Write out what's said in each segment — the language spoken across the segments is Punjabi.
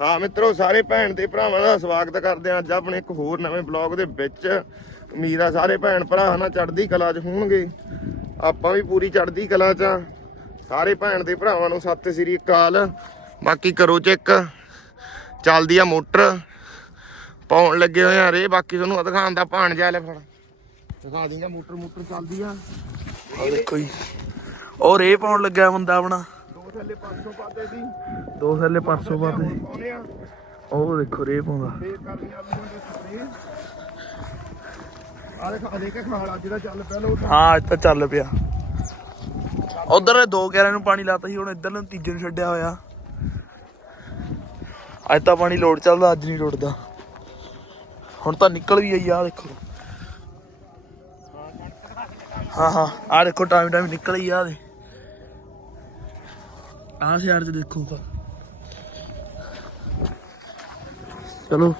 ਹਾਂ ਮਿੱਤਰੋ, ਸਾਰੇ ਭੈਣ ਤੇ ਭਰਾਵਾਂ ਦਾ ਸਵਾਗਤ ਕਰਦੇ ਹਾਂ ਅੱਜ ਆਪਣੇ ਇੱਕ ਹੋਰ ਨਵੇਂ ਬਲੌਗ ਦੇ ਵਿੱਚ। ਉਮੀਦ ਆ ਸਾਰੇ ਭੈਣ ਭਰਾ ਹਨਾ ਚੜ੍ਹਦੀ ਕਲਾ 'ਚ ਹੋਣਗੇ। ਆਪਾਂ ਵੀ ਪੂਰੀ ਚੜ੍ਹਦੀ ਕਲਾ 'ਚ ਆ। ਸਾਰੇ ਭੈਣ ਦੇ ਭਰਾਵਾਂ ਨੂੰ ਸਤਿ ਸ੍ਰੀ ਅਕਾਲ। ਬਾਕੀ ਕਰੋ ਚੈੱਕ। ਚੱਲਦੀ ਆ ਮੋਟਰ। ਪਾਉਣ ਲੱਗੇ ਹੋਏ ਆ ਰੇ। ਬਾਕੀ ਤੁਹਾਨੂੰ ਦਿਖਾਉਣ ਦਾ ਭਾਣ ਜਾ ਲੈ ਫੜ ਦਿਖਾ ਦਿੰਗਾ ਮੋਟਰ ਮੋਟਰ ਚੱਲਦੀ ਆ। ਆ ਦੇਖੋ ਜੀ। ਉਹ ਰੇ ਪਾਉਣ ਲੱਗਾ ਬੰਦਾ ਆਪਣਾ। ਦੋ ਥੱਲੇ 500 ਪਾਤੇ ਦੀ ਦੋ ਥੱਲੇ 500 ਬਾਤ ਪਾਉਣੇ ਆ। ਉਹ ਦੇਖੋ ਰੇ ਪਾਉਂਦਾ। ਫੇਰ ਕਰਨੀ ਆ ਵੀ ਸਪਰੇ ਆ ਦੇਖ ਆ ਦੇਖ ਖਾਲ ਅੱਜ ਦਾ ਚੱਲ ਪਿਆ ਲੋ ਹਾਂ ਅੱਜ ਤਾਂ ਚੱਲ ਪਿਆ। ਉਧਰ ਦੋ ਗਿਆਰਾਂ ਨੂੰ ਪਾਣੀ ਲਾਤਾ ਸੀ ਹੁਣ ਇੱਧਰ ਨੂੰ ਤੀਜੇ ਨੂੰ ਛੱਡਿਆ ਹੋਇਆ। ਅੱਜ ਤਾਂ ਪਾਣੀ ਲੋਡ ਚੱਲਦਾ ਅੱਜ ਨਹੀਂ ਲੋੜਦਾ ਹੁਣ ਤਾਂ ਨਿਕਲ ਵੀ ਆਈ ਆ ਦੇਖੋ। ਹਾਂ ਹਾਂ। ਆ ਦੇਖੋ ਟਾਈਮ ਟਾਈਮ ਨਿਕਲ ਹੀ ਆ ਦੇ ਆਹ ਸਿਆਰ ਚ ਦੇਖੋ ਚਲੋ।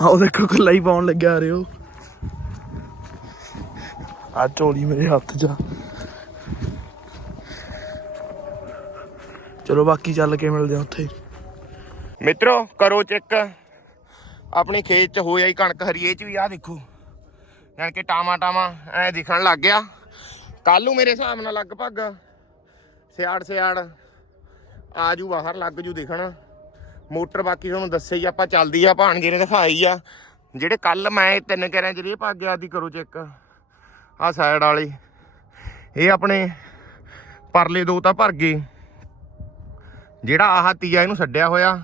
ਹਾਂ ਉਹ ਦੇਖੋ ਕੱਲਾ ਹੀ ਪਾਉਣ ਲੱਗਿਆ ਰਿਓ ਆ ਝੋਲੀ ਮੇਰੇ ਹੱਥ 'ਚ ਚਲੋ ਬਾਕੀ ਚੱਲ ਕੇ ਮਿਲਦੇ ਆ ਉੱਥੇ। ਮਿੱਤਰੋ, ਕਰੋ ਚੈੱਕ। ਆਪਣੇ ਖੇਤ ਚ ਹੋਇਆ ਹੀ ਕਣਕ ਹਰੀਏ ਚ ਵੀ ਆ ਦੇਖੋ। ਯਾਨੀ ਕਿ ਟਾਮਾ ਟਾਮਾ ਐ ਦਿਖਣ ਲੱਗ ਗਿਆ। ਕੱਲ ਨੂੰ ਮੇਰੇ ਹਿਸਾਬ ਨਾਲ ਲਗਭਗ ਸਿਆੜ ਸਿਆੜ ਆ ਜੂ ਬਾਹਰ ਲੱਗ ਜੂ ਦਿਖਣ। ਮੋਟਰ ਬਾਕੀ ਤੁਹਾਨੂੰ ਦੱਸੇ ਹੀ ਆਪਾਂ ਚੱਲਦੀ ਆ ਭਾਣਗੇ ਨੇ ਦਿਖਾਈ ਆ। ਜਿਹੜੇ ਕੱਲ ਮੈਂ ਤਿੰਨ ਕਹਿ ਜਿਹੜੇ ਭੱਗ ਗਿਆ ਦੀ ਕਰੋ ਚੈੱਕ ਆ ਸਾਈਡ ਵਾਲੇ। ਇਹ ਆਪਣੇ ਪਰਲੇ ਦੋ ਤਾਂ ਭਰ ਗਏ। ਜਿਹੜਾ ਆਹ ਤੀਆ ਇਹਨੂੰ ਛੱਡਿਆ ਹੋਇਆ।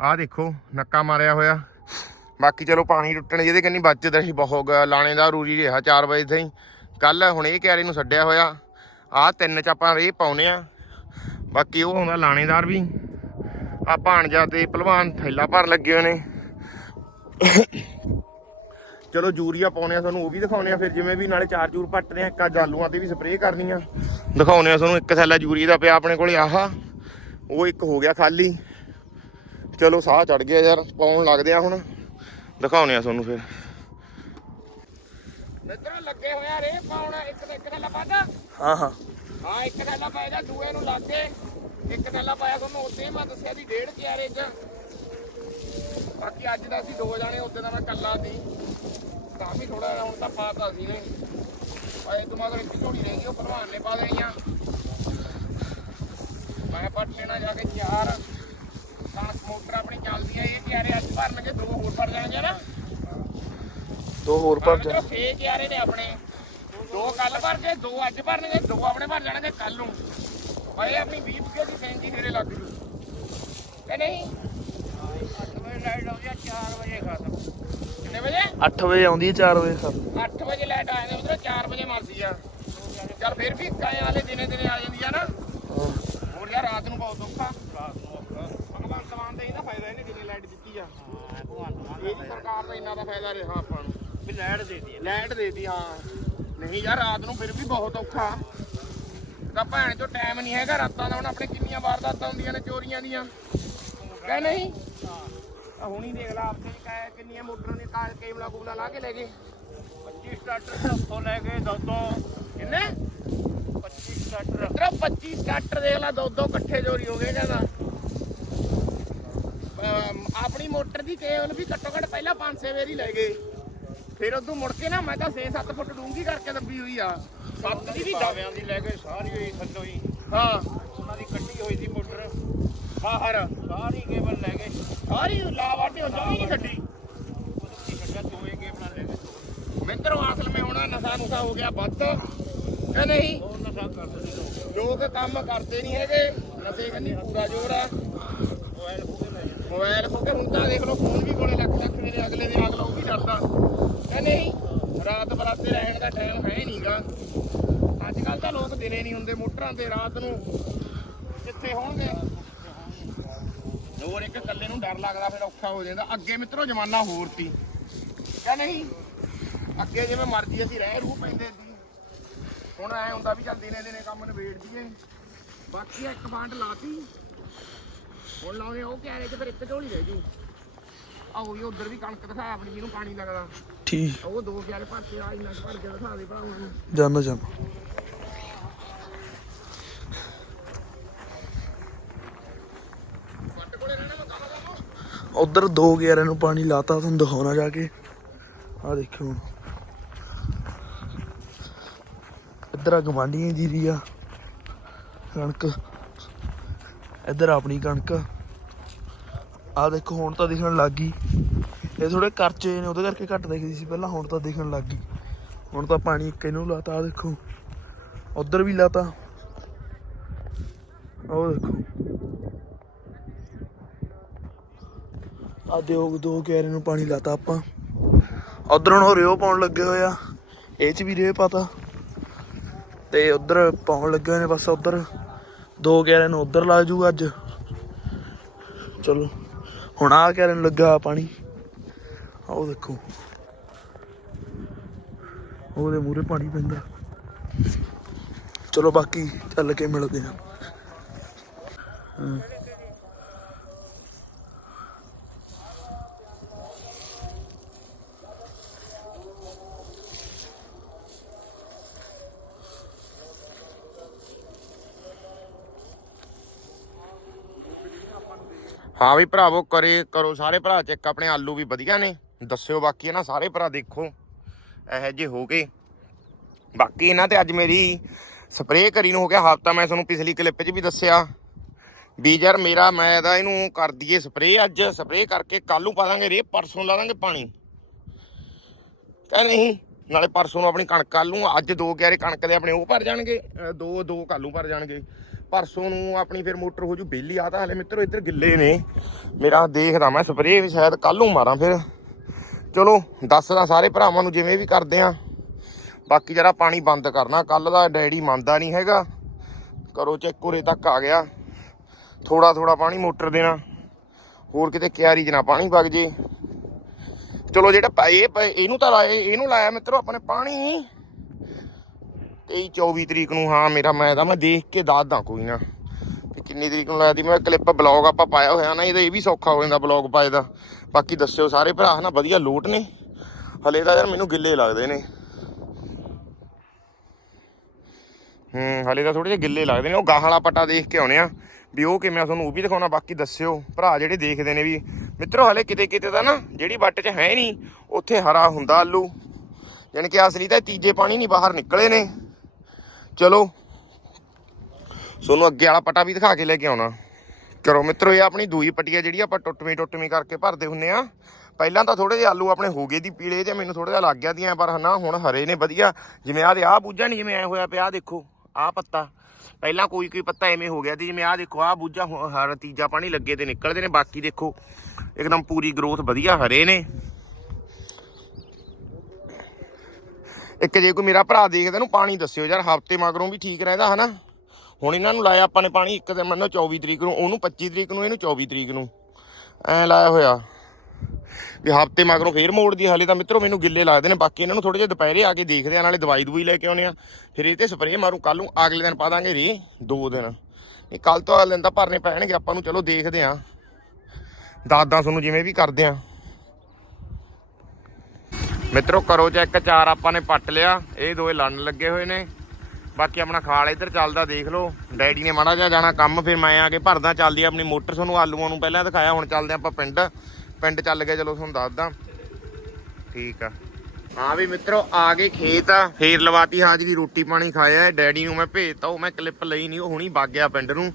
ਆਹ ਦੇਖੋ, ਨੱਕਾ ਮਾਰਿਆ ਹੋਇਆ। ਬਾਕੀ ਚਲੋ ਪਾਣੀ ਟੁੱਟਣ, ਜਿਹਦੇ ਕੰਨੀ ਬਚਦਾ ਸੀ ਬਹੁਤ ਲਾਣੇ ਦਾ ਰੂਰੀ ਰਿਹਾ 4 ਵਜੇ ਤਾਈਂ। ਕੱਲ ਹੁਣ ਇਹ ਕਿਆਰੇ ਨੂੰ ਛੱਡਿਆ ਹੋਇਆ। ਆਹ ਤਿੰਨ ਚ ਆਪਾਂ ਰੇ ਪਾਉਨੇ ਆ। ਬਾਕੀ ਉਹ ਆਉਂਦਾ ਲਾਣੇਦਾਰ ਵੀ। ਆ ਭਾਣਜਾ ਤੇ ਪਹਿਲਵਾਨ ਥੈਲਾ ਭਰ ਲੱਗੇ ਹੋਏ ਨੇ। ਚਲੋ ਯੂਰੀਆ ਪਾਉਨੇ ਆ ਤੁਹਾਨੂੰ ਉਹ ਵੀ ਦਿਖਾਉਨੇ ਆ ਫਿਰ ਜਿਵੇਂ ਵੀ ਨਾਲੇ ਚਾਰ ਚੂਰ ਪੱਟਦੇ ਆ ਇੱਕ ਅੱਜ ਆਲੂਆਂ ਤੇ ਵੀ ਸਪਰੇਅ ਕਰਨੀ ਆ ਦਿਖਾਉਨੇ ਆ ਤੁਹਾਨੂੰ ਇੱਕ ਥੈਲਾ ਯੂਰੀਆ ਦਾ ਪਿਆ ਆਪਣੇ ਕੋਲੇ ਆਹ ਉਹ ਇੱਕ ਹੋ ਗਿਆ ਖਾਲੀ। ਚਲੋ ਸਾਹ ਚੜ ਗਿਆ ਯਾਰ ਪਾਉਣ ਲੱਗਦੇ ਆ ਹੁਣ। ਦਿਖਾਉਨੇ ਆ ਤੁਹਾਨੂੰ ਫਿਰ। ਮਿੱਤਰ ਲੱਗੇ ਹੋਇਆ ਰੇ ਪਾਉਣ ਇੱਕ ਤੇ ਇੱਕ ਥੈਲਾ ਪਾਦਾ ਹਾਂ ਹਾਂ। ਹਾਂ ਇੱਕ ਥੈਲਾ ਪਾਇਆ ਜਾਂ ਦੂਏ ਨੂੰ ਲਾ ਕੇ। ਇੱਕ ਥੈਲਾ ਪਾਇਆ ਤੁਹਾਨੂੰ ਉੱਤੇ ਮੈਂ ਦੱਸਿਆ ਦੀ ਡੇਢ ਕਿਆਰੇ ਚ। ਬਾਕੀ ਅੱਜ ਦਾ ਅਸੀਂ ਦੋ ਜਾਣੇ ਉੱਤੇ ਦਾ ਮੈਂ ਕੱਲਾ ਸੀ। ਕਾਫੀ ਥੋੜਾ ਹੁਣ ਤਾਂ ਪਾਤਾ ਸੀ ਨੇ ਆਏ ਤੁਮਾਰ ਇੱਕ ਝੋੜੀ ਰਹਿ ਗਈ ਉਹ ਭਲਵਾਨ ਨੇ ਪਾ ਦੇਈਆਂ ਮੈਂ ਪੱਟ ਲੈਣਾ ਜਾ ਕੇ ਚਾਰ। ਕਣਕ ਮੋਟਰ ਆਪਣੀ ਚੱਲਦੀ ਆ ਇਹ ਕਿਆਰੇ ਅੱਜ ਭਰਨਗੇ ਦੋ ਹੋਰ ਭਰ ਜਾਣਗੇ ਨਾ। ਦੋ ਹੋਰ ਭਰ ਜਾ ਮਤਲਬ ਛੇ ਕਿਆਰੇ ਨੇ ਆਪਣੇ। ਦੋ ਕੱਲ ਭਰ ਕੇ ਦੋ ਅੱਜ ਭਰਨਗੇ ਦੋ ਆਪਣੇ ਭਰ ਜਾਣਗੇ ਕੱਲ ਨੂੰ। ਭਾਈ ਆਪਣੀ 20 ਰੁਪਏ ਦੀ ਸੈਂਜੀ ਤੇਰੇ ਲੱਗ ਜੂ। ਕਿ ਨਹੀਂ? 8 ਵਜੇ ਲਾਈਟ ਆਉਂਦੀ ਆ 4 ਵਜੇ ਖਤਮ ਕਿੰਨੇ ਵਜੇ? 8 ਵਜੇ ਆਉਂਦੀ ਹੈ 4 ਵਜੇ ਖਤਮ। 8 ਵਜੇ ਲਾਈਟ ਆ ਜਾਂਦੀ ਉਧਰ 4 ਵਜੇ ਮਰਦੀ ਆ। ਚੱਲ ਫਿਰ ਵੀ ਕਾਏ ਵਾਲੇ ਦਿਨੇ ਦਿਨੇ ਆ ਜਾਂਦੀ ਆ ਨਾ। ਹੋਰ ਯਾਰ ਰਾਤ ਨੂੰ ਬਹੁਤ ਔਖਾ। ਰਾਤ ਨੂੰ ਔਖਾ ਭਗਵੰਤ ਮਾਨ ਦਾ ਇਹਦਾ ਫਾਇਦਾ ਇਹਨੇ ਦਿਨੇ ਲਾਈਟ ਦਿੱਤੀ ਆ। ਇਹਦੀ ਸਰਕਾਰ ਦਾ ਇੰਨਾ ਦਾ ਫਾਇਦਾ ਰਿਹਾ ਆਪਾਂ ਨੂੰ। ਵੀ ਲੈਟ ਦੇ ਦੀ ਲਾਈਟ ਦੇਤੀ ਹਾਂ। ਨਹੀਂ ਯਾਰ, ਰਾਤ ਨੂੰ ਫਿਰ ਵੀ ਬਹੁਤ ਔਖਾ। ਤਾਂ ਭੈਣ ਚੋ ਟਾਈਮ ਨਹੀਂ ਹੈਗਾ ਰਾਤਾਂ ਦਾ ਹੁਣ, ਆਪਣੇ ਕਿੰਨੀਆਂ ਵਾਰਦਾਤਾਂ ਹੁੰਦੀਆਂ ਨੇ, ਚੋਰੀਆਂ ਦੀਆਂ। ਕਹਿ ਨਹੀਂ? ਆ ਹੁਣੀ ਦੇਖ ਲਾ, ਆਪਦੇ ਕਹਿ ਕਿੰਨੀਆਂ ਮੋਟਰਾਂ ਦੇ ਕਾਰ ਕੇਬਲਾ, ਕੂਬਲਾ ਲਾ ਕੇ ਲੈ ਗਏ। 25 ਸਟਾਰਟਰ ਉੱਥੋਂ ਲੈ ਕੇ ਦੋ ਕਿੰਨੇ? 25 ਸਟਾਰਟਰ ਤੇਰਾ 25 ਸਟਾਰਟਰ ਦੇਖ ਲਾ, ਦੋ ਦੋ ਇਕੱਠੇ ਚੋਰੀ ਹੋ ਗਏ ਕਹਿੰਦਾ ਆਪਣੀ ਮੋਟਰ ਦੀ ਕੇਬਲ ਵੀ ਘੱਟੋ ਘੱਟ ਪਹਿਲਾਂ 5-6 ਵਾਰੀ ਲੈ ਗਏ। ਫਿਰ ਉਦੋਂ ਮੁੜ ਕੇ ਨਾ ਮੈਂ ਤਾਂ 6-7 ਫੁੱਟ ਡੂੰਗੀ ਕਰਕੇ ਦੱਬੀ ਹੋਈ ਆ। ਸੱਤ ਦੀ ਵੀ ਦੱਬ ਦਾਵਿਆਂ ਦੀ ਲੈ ਕੇ ਸਾਰੀ ਹੋਈ ਥੱਲੋਂ ਹੀ। ਹਾਂ। ਉਹਨਾਂ ਦੀ ਕੱਟੀ ਹੋਈ ਸੀ ਮੋਟਰ। ਬਾਹਰ ਸਾਰੀ ਕੇਬਲ ਲੈ ਕੇ। ਸਾਰੀ ਲਾਵਾਟੇ ਹੁੰਦਾ ਵੀ ਨਹੀਂ ਛੱਡੀ ਉਹਦੀ ਛੱਡਿਆ ਦੋਏ ਕੇਬਲਾਂ ਲੈ ਕੇ। ਮਿੰਦਰੋਂ ਅਸਲ ਮੈਂ ਹੋਣਾ ਨਸ਼ਾ ਨੁਸ਼ਾ ਹੋ ਗਿਆ ਵੱਧ। ਕਿ ਨਹੀਂ? ਉਹ ਨਸ਼ਾ ਕਰਦੇ ਲੋਕ। ਲੋਕ ਕੰਮ ਕਰਦੇ ਨਹੀਂ ਹੈਗੇ। ਨਸ਼ੇ ਕੰਨੀ ਪੂਰਾ ਜ਼ੋਰ ਆ। ਮੋਬਾਈਲ ਖੋਕੇ ਲੈ ਜਾਂਦੇ ਮੋਬਾਈਲ ਖੋ ਕੇ ਹੁਣ ਤਾਂ ਦੇਖ ਲਓ ਫੋਨ ਵੀ ਕੋਲੇ ਲੱਖ ਲੱਖ ਮੇਰੇ ਅਗਲੇ ਦੇ ਅਗਲਾ ਉਹ ਵੀ ਡਰਦਾ। ਕਹਿੰਦੇ ਨਹੀਂ, ਰਾਤ ਬਰਾਤੇ ਰਹਿਣ ਦਾ ਟਾਈਮ ਹੈ ਨਹੀਂਗਾ। ਅੱਜ ਕੱਲ ਤਾਂ ਲੋਕ ਦਿਨੇ ਨਹੀਂ ਹੁੰਦੇ, ਮੋਟਰਾਂ ਤੇ ਰਾਤ ਨੂੰ ਕਿੱਥੇ ਹੋਣਗੇ? ਹੋਰ ਇੱਕ ਇਕੱਲੇ ਨੂੰ ਡਰ ਲੱਗਦਾ, ਫਿਰ ਔਖਾ ਹੋ ਜਾਂਦਾ। ਅੱਗੇ ਮਿੱਤਰੋ, ਜ਼ਮਾਨਾ ਹੋਰ ਸੀ। ਕਿ ਨਹੀਂ? ਅੱਗੇ ਜਿਵੇਂ ਮਰਜ਼ੀ ਅਸੀਂ ਰਹਿ ਰੂ ਪੈਂਦੇ ਸੀ। ਹੁਣ ਐ ਹੁੰਦਾ ਵੀ ਚੱਲ ਦਿਨੇ ਦਿਨੇ ਕੰਮ ਨਿਬੇੜ ਦਈਏ। ਬਾਕੀ ਇੱਕ ਬਾਂਡ ਲਾਤੀ। ਹੁਣ ਲਾਉਣੇ, ਉਹ ਕਿਆਰੇ ਚ ਫਿਰ ਇੱਕ ਝੋਲੀ ਰਹਿ ਜੂ। ਆਓ ਵੀ ਉਧਰ ਵੀ ਕਣਕ ਦਿਖਾ ਆਪਣੀ ਜਿਹਨੂੰ ਪਾਣੀ ਲੱਗਦਾ। ਠੀਕ। ਉਹ ਦੋ ਕਿਆਰੇ ਭਰ ਕੇ ਆ ਇੰਨਾ ਕੁ ਭਰ ਕੇ ਦਿਖਾ ਦੇ ਭਰਾਵਾਂ ਨੂੰ। ਜਾਨਾ ਜਾਨਾ। ਉਧਰ ਦੋ ਗਿਆਰਿਆਂ ਨੂੰ ਪਾਣੀ ਲਾਤਾ ਤੁਹਾਨੂੰ ਦਿਖਾਉਣਾ ਜਾ ਕੇ। ਆ ਦੇਖੋ ਹੁਣ। ਇੱਧਰ ਆ ਗਵਾਂਢੀਆਂ ਜੀਰੀ ਆ। ਕਣਕ। ਇੱਧਰ ਆਪਣੀ ਕਣਕ। ਆ ਦੇਖੋ, ਹੁਣ ਤਾਂ ਦਿਖਣ ਲੱਗ ਗਈ। ਇਹ ਥੋੜੇ ਕਰਚੇ ਨੇ, ਉਹਦੇ ਕਰਕੇ ਘੱਟ ਦਿਖਦੀ ਸੀ ਪਹਿਲਾਂ, ਹੁਣ ਤਾਂ ਦਿਖਣ ਲੱਗ ਗਈ। ਹੁਣ ਤਾਂ ਪਾਣੀ ਇੱਕ ਇਹਨੂੰ ਲਾਤਾ ਆ ਦੇਖੋ। ਉਧਰ ਵੀ ਲਾਤਾ। ਉਹ ਦੇਖੋ। ਆ ਦਿਓ, ਦੋ ਕਿਆਰੇ ਨੂੰ ਪਾਣੀ ਲਾਤਾ ਆਪਾਂ। ਉਧਰ ਹੁਣ ਰਿਓ ਪਾਉਣ ਲੱਗੇ ਹੋਏ ਆ। ਇਹ ਚ ਵੀ ਰੇ ਪਾਤਾ। ਤੇ ਉਧਰ ਪਾਉਣ ਲੱਗੇ ਹੋਏ ਨੇ ਬਸ ਉਧਰ। ਦੋ ਕਿਆਰੇ ਨੂੰ ਉਧਰ ਲਾ ਜੂ ਅੱਜ। ਚਲੋ। ਹੁਣ ਆ ਕਿਆਰੇ ਲੱਗਾ ਪਾਣੀ। ਆਹ ਦੇਖੋ। ਉਹਦੇ ਮੂਰੇ ਪਾਣੀ ਪੈਂਦਾ। ਚਲੋ ਬਾਕੀ ਚੱਲ ਕੇ ਮਿਲਦੇ ਆ ਹਾਂ ਵੀ ਭਰਾਵੋ, ਕਰੇ, ਕਰੋ, ਸਾਰੇ ਭਰਾ ਚੈੱਕ ਆਪਣੇ ਆਲੂ ਵੀ ਵਧੀਆ ਨੇ। ਦੱਸਿਓ ਬਾਕੀ ਹੈ ਨਾ, ਸਾਰੇ ਭਰਾ ਦੇਖੋ, ਇਹੋ ਜਿਹੇ ਹੋ ਗਏ। ਬਾਕੀ ਇਹਨਾਂ ਤੇ ਅੱਜ ਮੇਰੀ ਸਪਰੇਅ ਕਰੀ ਨੂੰ ਹੋ ਗਿਆ ਹਫਤਾ, ਮੈਂ ਤੁਹਾਨੂੰ ਪਿਛਲੀ ਕਲਿੱਪ 'ਚ ਵੀ ਦੱਸਿਆ ਵੀ ਯਾਰ ਮੇਰਾ, ਮੈਂ ਇਹਦਾ ਇਹਨੂੰ ਕਰ ਦਈਏ ਸਪਰੇਅ ਅੱਜ ਸਪਰੇਅ ਕਰਕੇ ਕੱਲ ਨੂੰ ਪਾ ਦਾਂਗੇ ਰੇ, ਪਰਸੋਂ ਲਾ ਦਾਂਗੇ ਪਾਣੀ। ਕਹ ਨਹੀਂ, ਨਾਲੇ ਪਰਸੋਂ ਨੂੰ ਆਪਣੀ ਕਣਕ ਕੱਲ ਨੂੰ ਅੱਜ ਦੋ ਕਿਆਰੇ ਕਣਕ ਦੇ ਆਪਣੇ ਉਹ ਭਰ ਜਾਣਗੇ ਦੋ ਦੋ ਕੱਲ ਨੂੰ ਭਰ ਜਾਣਗੇ। ਪਰਸੋਂ ਨੂੰ ਆਪਣੀ ਫਿਰ ਮੋਟਰ ਹੋ ਜੂ, ਬੇਲੀ ਆ ਤਾਂ ਹਲੇ ਮਿੱਤਰੋ ਇੱਧਰ ਗਿੱਲੇ ਨੇ। ਮੇਰਾ ਦੇਖਦਾ ਮੈਂ ਸਪਰੇਅ ਵੀ ਸ਼ਾਇਦ ਕੱਲ ਨੂੰ ਮਾਰਾਂ ਫਿਰ। ਚਲੋ, ਦੱਸਦਾ ਸਾਰੇ ਭਰਾਵਾਂ ਨੂੰ ਜਿਵੇਂ ਵੀ ਕਰਦੇ ਆ। ਬਾਕੀ ਜਿਹੜਾ ਪਾਣੀ ਬੰਦ ਕਰਨਾ ਕੱਲ ਦਾ ਡੈਡੀ ਮੰਨਦਾ ਨਹੀਂ ਹੈਗਾ। ਕਰੋ ਚੈੱਕ ਉਰੇ ਤੱਕ ਆ ਗਿਆ। ਥੋੜਾ ਥੋੜਾ ਪਾਣੀ ਮੋਟਰ ਦੇਣਾ ਹੋਰ ਕਿਤੇ ਕਿਆਰੀ 'ਚ ਨਾ ਪਾਣੀ ਵਗ ਜੇ। ਚਲੋ ਜਿਹੜਾ ਇਹ ਪ- ਇਹਨੂੰ ਤਾਂ ਲਾਏ ਇਹਨੂੰ ਲਾਇਆ ਮਿੱਤਰੋ ਆਪਣੇ ਪਾਣੀ। 23 24 ਤਰੀਕ ਨੂੰ, ਹਾਂ, ਮੇਰਾ ਮੈਂ ਤਾਂ ਮੈਂ ਦੇਖ ਕੇ ਦੱਸਦਾ ਕੋਈ ਨਾ। ਤੇ ਕਿੰਨੀ ਤਰੀਕ ਨੂੰ ਲੱਗਦੀ ਮੈਂ ਕਲਿੱਪ ਬਲੌਗ ਆਪਾਂ ਪਾਇਆ ਹੋਇਆ ਨਾ ਇਹਦਾ ਇਹ ਵੀ ਸੌਖਾ ਹੋ ਜਾਂਦਾ ਬਲੌਗ ਪਾਏ ਦਾ। ਬਾਕੀ ਦੱਸਿਓ ਸਾਰੇ ਭਰਾ, ਹਨਾ, ਵਧੀਆ ਲੋਟ ਨੇ। ਹਲੇ ਤਾਂ ਯਾਰ ਮੈਨੂੰ ਗਿੱਲੇ ਲੱਗਦੇ ਨੇ। ਹੂੰ, ਹਲੇ ਤਾਂ ਥੋੜੇ ਜਿਹੇ ਗਿੱਲੇ ਲੱਗਦੇ ਨੇ। ਉਹ ਗਾਹਾਂ ਵਾਲਾ ਪੱਟਾ ਦੇਖ ਕੇ ਆਉਣੇ ਆ। ਵੀ ਉਹ ਕਿਵੇਂ ਆ, ਤੁਹਾਨੂੰ ਉਹ ਵੀ ਦਿਖਾਉਣਾ, ਬਾਕੀ ਦੱਸਿਓ। ਭਰਾ ਜਿਹੜੇ ਦੇਖਦੇ ਨੇ ਵੀ। ਮਿੱਤਰੋ, ਹਲੇ ਕਿਤੇ ਕਿਤੇ ਤਾਂ ਨਾ, ਜਿਹੜੀ ਵੱਟ 'ਚ ਹੈ ਨਹੀਂ ਉੱਥੇ ਹਰਾ ਹੁੰਦਾ ਆਲੂ। ਯਾਨੀ ਕਿ ਅਸਲੀ ਤਾਂ ਤੀਜੇ ਪਾਣੀ ਨਹੀਂ ਬਾਹਰ ਨਿਕਲੇ ਨੇ। ਚਲੋ। ਤੁਹਾਨੂੰ ਅੱਗੇ ਵਾਲਾ ਪਟਾ ਵੀ ਦਿਖਾ ਕੇ ਲੈ ਕੇ ਆਉਣਾ। ਕਰੋ ਮਿੱਤਰੋ, ਇਹ ਆਪਣੀ ਦੂਈ ਪਟੀਆ ਜਿਹੜੀ ਆਪਾਂ ਟੁੱਟਵੀਂ ਟੁੱਟਵੀਂ ਕਰਕੇ ਭਰਦੇ ਹੁੰਨੇ ਆ। ਪਹਿਲਾਂ ਤਾਂ ਥੋੜੇ ਜਿਹੇ ਆਲੂ ਆਪਣੇ ਹੋ ਗਏ ਦੀ ਪੀਲੇ ਤੇ ਮੈਨੂੰ ਥੋੜਾ ਜਿਹਾ ਲੱਗ ਗਿਆ ਦੀਆਂ, ਪਰ ਹਨਾ, ਹੁਣ ਹਰੇ ਨੇ ਵਧੀਆ। ਜਿਵੇਂ ਆਹ ਦੇ ਆਹ ਬੂਝਾ ਨਹੀਂ ਜਿਵੇਂ ਐ ਹੋਇਆ ਪਿਆ, ਆਹ ਦੇਖੋ, ਆਹ ਪੱਤਾ। ਪਹਿਲਾਂ ਕੋਈ ਕੋਈ ਪੱਤਾ ਐਵੇਂ ਹੋ ਗਿਆ ਸੀ, ਜਿਵੇਂ ਆਹ ਦੇਖੋ, ਆਹ ਬੂਝਾ ਹੁਣ ਹਰ ਤੀਜਾ ਪਾਣੀ ਲੱਗੇ ਤੇ ਨਿਕਲਦੇ ਨੇ, ਬਾਕੀ ਦੇਖੋ, ਇੱਕਦਮ ਪੂਰੀ ਗਰੋਥ ਵਧੀਆ ਹਰੇ ਨੇ। ਇੱਕ ਜੇ ਕੋਈ ਮੇਰਾ ਭਰਾ ਦੇਖਦਾ ਇਹਨੂੰ ਪਾਣੀ ਦੱਸਿਓ ਯਾਰ, ਹਫ਼ਤੇ ਮਗਰੋਂ ਵੀ ਠੀਕ ਰਹਿੰਦਾ ਹਨਾ। ਹੁਣ ਇਹਨਾਂ ਨੂੰ ਲਾਇਆ ਆਪਾਂ ਨੇ ਪਾਣੀ ਇੱਕ ਦਿਨ ਮੰਨੋ 24 ਤਰੀਕ ਨੂੰ, ਉਹਨੂੰ 25 ਤਰੀਕ ਨੂੰ, ਇਹਨੂੰ 24 ਤਰੀਕ ਨੂੰ। ਐ ਲਾਇਆ ਹੋਇਆ। ਵੀ ਹਫ਼ਤੇ ਮਗਰੋਂ ਫੇਰ ਮੋੜਦੀ ਹਾਲੇ ਤਾਂ ਮਿੱਤਰੋ ਮੈਨੂੰ ਗਿੱਲੇ ਲੱਗਦੇ ਨੇ, ਬਾਕੀ ਇਹਨਾਂ ਨੂੰ ਥੋੜੇ ਜਿਹਾ ਦੁਪਹਿਰੇ ਆ ਕੇ ਦੇਖਦੇ ਆ, ਨਾਲੇ ਦਵਾਈ ਦਵਾਈ ਲੈ ਕੇ ਆਉਨੇ ਆ। ਫਿਰ ਇਹ ਤੇ ਸਪਰੇਅ ਮਾਰੂ ਕੱਲ ਨੂੰ ਅਗਲੇ ਦਿਨ ਪਾ ਦਾਂਗੇ ਰੇ, ਦੋ ਦਿਨ। ਇਹ ਕੱਲ ਤੋਂ ਅਗਲੇ ਦਿਨ ਤਾਂ ਭਰਨੇ ਪੈਣਗੇ, ਆਪਾਂ ਨੂੰ ਚਲੋ ਦੇਖਦੇ ਆ। ਦਾਦਾ ਤੁਹਾਨੂੰ ਜਿਵੇਂ ਵੀ ਕਰਦੇ ਆ। ਮਿੱਤਰੋ ਕਰੋ ਚੈੱਕ ਚਾਰ ਆਪਾਂ ਨੇ ਪੱਟ ਲਿਆ। ਇਹ ਦੋਏ ਲੜਨ ਲੱਗੇ ਹੋਏ ਨੇ। ਬਾਕੀ ਆਪਣਾ ਖਾਲ ਇੱਧਰ ਚੱਲਦਾ, ਦੇਖ ਲਓ। ਡੈਡੀ ਨੇ ਮਾੜਾ ਜਿਹਾ ਜਾਣਾ ਕੰਮ, ਫਿਰ ਮੈਂ ਆ ਕੇ ਭਰਦਾ, ਚੱਲਦੀ ਆਪਣੀ ਮੋਟਰ ਤੁਹਾਨੂੰ ਆਲੂਆਂ ਨੂੰ ਪਹਿਲਾਂ ਦਿਖਾਇਆ, ਹੁਣ ਚੱਲਦੇ ਆਪਾਂ ਪਿੰਡ। ਪਿੰਡ ਚੱਲ ਗਏ ਚਲੋ ਤੁਹਾਨੂੰ ਦੱਸਦਾ। ਠੀਕ ਆ। ਹਾਂ ਵੀ ਮਿੱਤਰੋ, ਆ ਗਏ ਖੇਤ ਆ। ਫੇਰ ਲਵਾਤੀ ਹਾਜ਼ਰੀ ਰੋਟੀ ਪਾਣੀ ਖਾਇਆ। ਡੈਡੀ ਨੂੰ ਮੈਂ ਭੇਜਤਾ, ਉਹ ਮੈਂ ਕਲਿੱਪ ਲਈ ਨਹੀਂ ਉਹ ਹੁਣੀ ਵਗ ਗਿਆ ਪਿੰਡ ਨੂੰ।